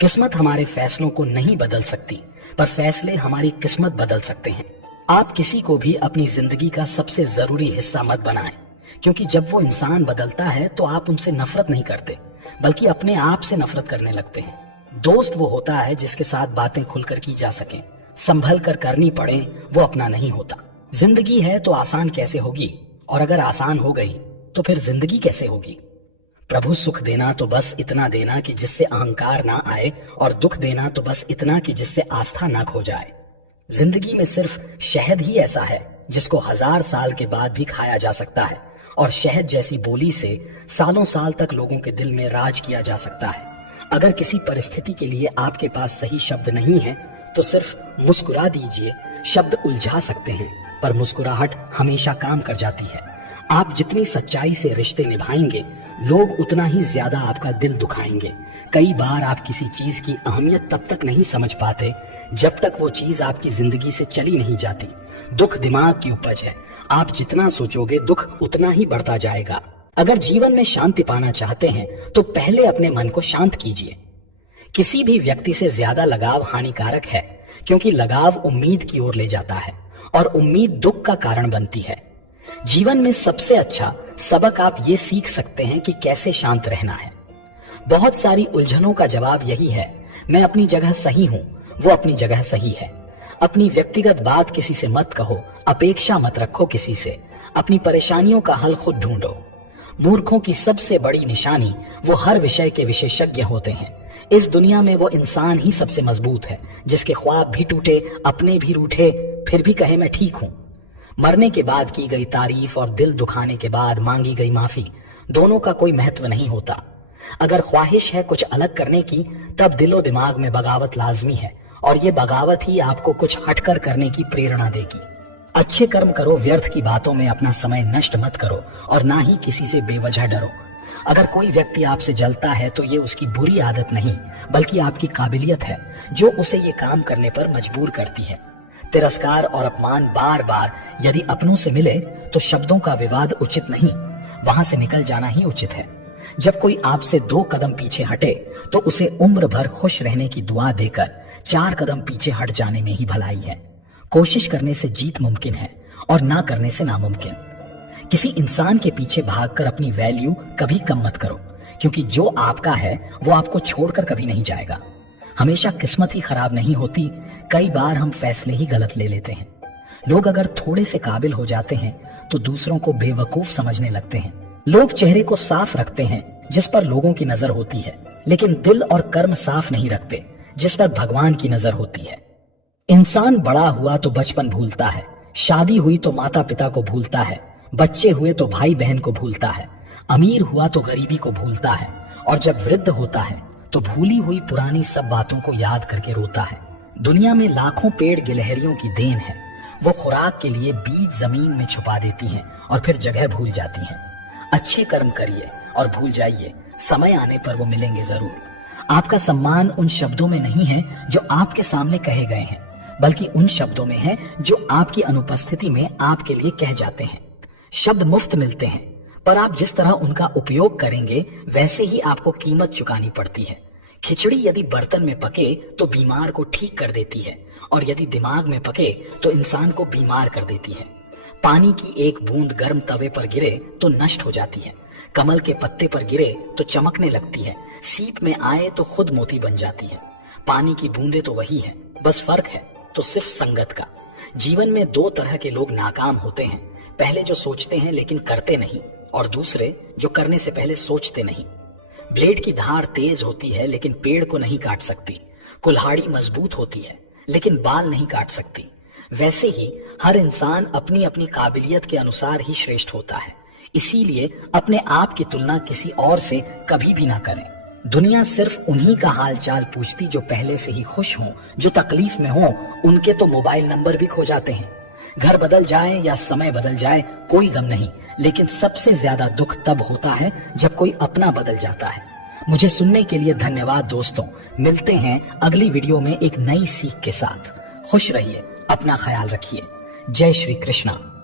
किस्मत हमारे फैसलों को नहीं बदल सकती, पर फैसले हमारी किस्मत बदल सकते हैं। आप किसी को भी अपनी जिंदगी का सबसे जरूरी हिस्सा मत बनाएं, क्योंकि जब वो इंसान बदलता है तो आप उनसे नफरत नहीं करते, बल्कि अपने आप से नफरत करने लगते हैं। दोस्त वो होता है जिसके साथ बातें खुलकर की जा सकें, संभल कर करनी पड़े वो अपना नहीं होता। जिंदगी है तो आसान कैसे होगी, और अगर आसान हो गई तो फिर जिंदगी कैसे होगी। प्रभु सुख देना तो बस इतना देना कि जिससे अहंकार ना आए, और दुख देना तो बस इतना कि जिससे आस्था ना खो जाए। जिंदगी में सिर्फ शहद ही ऐसा है जिसको 1000 साल के बाद भी खाया जा सकता है, और शहद जैसी बोली से सालों साल तक लोगों के दिल में राज किया जा सकता है। अगर किसी परिस्थिति के लिए आपके पास सही शब्द नहीं है तो सिर्फ मुस्कुरा दीजिए। शब्द उलझा सकते हैं, पर मुस्कुराहट हमेशा काम कर जाती है। आप जितनी सच्चाई से रिश्ते निभाएंगे, लोग उतना ही ज्यादा आपका दिल दुखाएंगे। कई बार आप किसी चीज की अहमियत तब तक नहीं समझ पाते जब तक वो चीज आपकी जिंदगी से चली नहीं जाती। दुख दिमाग की उपज है। आप जितना सोचोगे दुख उतना ही बढ़ता जाएगा। अगर जीवन में शांति पाना चाहते हैं तो पहले अपने मन को शांत कीजिए। किसी भी व्यक्ति से ज्यादा लगाव हानिकारक है, क्योंकि लगाव उम्मीद की ओर ले जाता है, और उम्मीद दुख का कारण बनती है। जीवन में सबसे अच्छा सबक आप ये सीख सकते हैं कि कैसे शांत रहना है। बहुत सारी उलझनों का जवाब यही है, मैं अपनी जगह सही हूं, वो अपनी जगह सही है। अपनी व्यक्तिगत बात किसी से मत कहो, अपेक्षा मत रखो किसी से। अपनी परेशानियों का हल खुद ढूंढो। मूर्खों की सबसे बड़ी निशानी वो हर विषय के विशेषज्ञ होते हैं। इस दुनिया में वो इंसान ही सबसे मजबूत है जिसके ख्वाब भी टूटे, अपने भी रूठे, फिर भी कहे मैं ठीक हूं। मरने के बाद की गई तारीफ और दिल दुखाने के बाद मांगी गई माफी, दोनों का कोई महत्व नहीं होता। अगर ख्वाहिश है कुछ अलग करने की, तब दिलो दिमाग में बगावत लाजमी है, और ये बगावत ही आपको कुछ हटकर करने की प्रेरणा देगी। अच्छे कर्म करो, व्यर्थ की बातों में अपना समय नष्ट मत करो, और ना ही किसी से बेवजह डरो। अगर कोई व्यक्ति आपसे जलता है तो ये उसकी बुरी आदत नहीं, बल्कि आपकी काबिलियत है जो उसे ये काम करने पर मजबूर करती है। तिरस्कार और अपमान बार बार यदि अपनों से मिले तो शब्दों का विवाद उचित नहीं, वहां से निकल जाना ही उचित है। जब कोई आपसे 2 कदम पीछे हटे तो उसे उम्र भर खुश रहने की दुआ देकर 4 कदम पीछे हट जाने में ही भलाई है। कोशिश करने से जीत मुमकिन है, और ना करने से नामुमकिन। किसी इंसान के पीछे भागकर अपनी वैल्यू कभी कम मत करो, क्योंकि जो आपका है वो आपको छोड़कर कभी नहीं जाएगा। हमेशा किस्मत ही खराब नहीं होती, कई बार हम फैसले ही गलत ले लेते हैं। लोग अगर थोड़े से काबिल हो जाते हैं तो दूसरों को बेवकूफ समझने लगते हैं। लोग चेहरे को साफ रखते हैं जिस पर लोगों की नजर होती है, लेकिन दिल और कर्म साफ नहीं रखते जिस पर भगवान की नजर होती है। इंसान बड़ा हुआ तो बचपन भूलता है, शादी हुई तो माता पिता को भूलता है, बच्चे हुए तो भाई बहन को भूलता है, अमीर हुआ तो गरीबी को भूलता है, और जब वृद्ध होता है तो भूली हुई पुरानी सब बातों को याद करके रोता है। दुनिया में लाखों पेड़ गिलहरियों की देन है, वो खुराक के लिए बीज जमीन में छुपा देती हैं और फिर जगह भूल जाती हैं। अच्छे कर्म करिए और भूल जाइए, समय आने पर वो मिलेंगे जरूर। आपका सम्मान उन शब्दों में नहीं है जो आपके सामने कहे गए हैं, बल्कि उन शब्दों में है जो आपकी अनुपस्थिति में आपके लिए कह जाते हैं। शब्द मुफ्त मिलते हैं, पर आप जिस तरह उनका उपयोग करेंगे वैसे ही आपको कीमत चुकानी पड़ती है। खिचड़ी यदि बर्तन में पके तो बीमार को ठीक कर देती है, और यदि दिमाग में पके तो इंसान को बीमार कर देती है। पानी की एक बूंद गर्म तवे पर गिरे तो नष्ट हो जाती है, कमल के पत्ते पर गिरे तो चमकने लगती है, सीप में आए तो खुद मोती बन जाती है। पानी की बूंदे तो वही है, बस फर्क है तो सिर्फ संगत का। जीवन में 2 तरह के लोग नाकाम होते हैं, पहले जो सोचते हैं लेकिन करते नहीं, और दूसरे जो करने से पहले सोचते नहीं। ब्लेड की धार तेज होती है लेकिन पेड़ को नहीं काट सकती। कुल्हाड़ी मजबूत होती है लेकिन बाल नहीं काट सकती। वैसे ही हर इंसान अपनी अपनी काबिलियत के अनुसार ही श्रेष्ठ होता है। इसीलिए अपने आप की तुलना किसी और से कभी भी ना करें। दुनिया सिर्फ उन्हीं का हाल चाल पूछती जो पहले से ही खुश हों। जो तकलीफ में हों उनके तो मोबाइल नंबर भी खो जाते हैं। घर बदल जाए या समय बदल जाए कोई गम नहीं, लेकिन सबसे ज्यादा दुख तब होता है जब कोई अपना बदल जाता है। मुझे सुनने के लिए धन्यवाद दोस्तों। मिलते हैं अगली वीडियो में एक नई सीख के साथ। खुश रहिए, अपना ख्याल रखिए। जय श्री कृष्णा।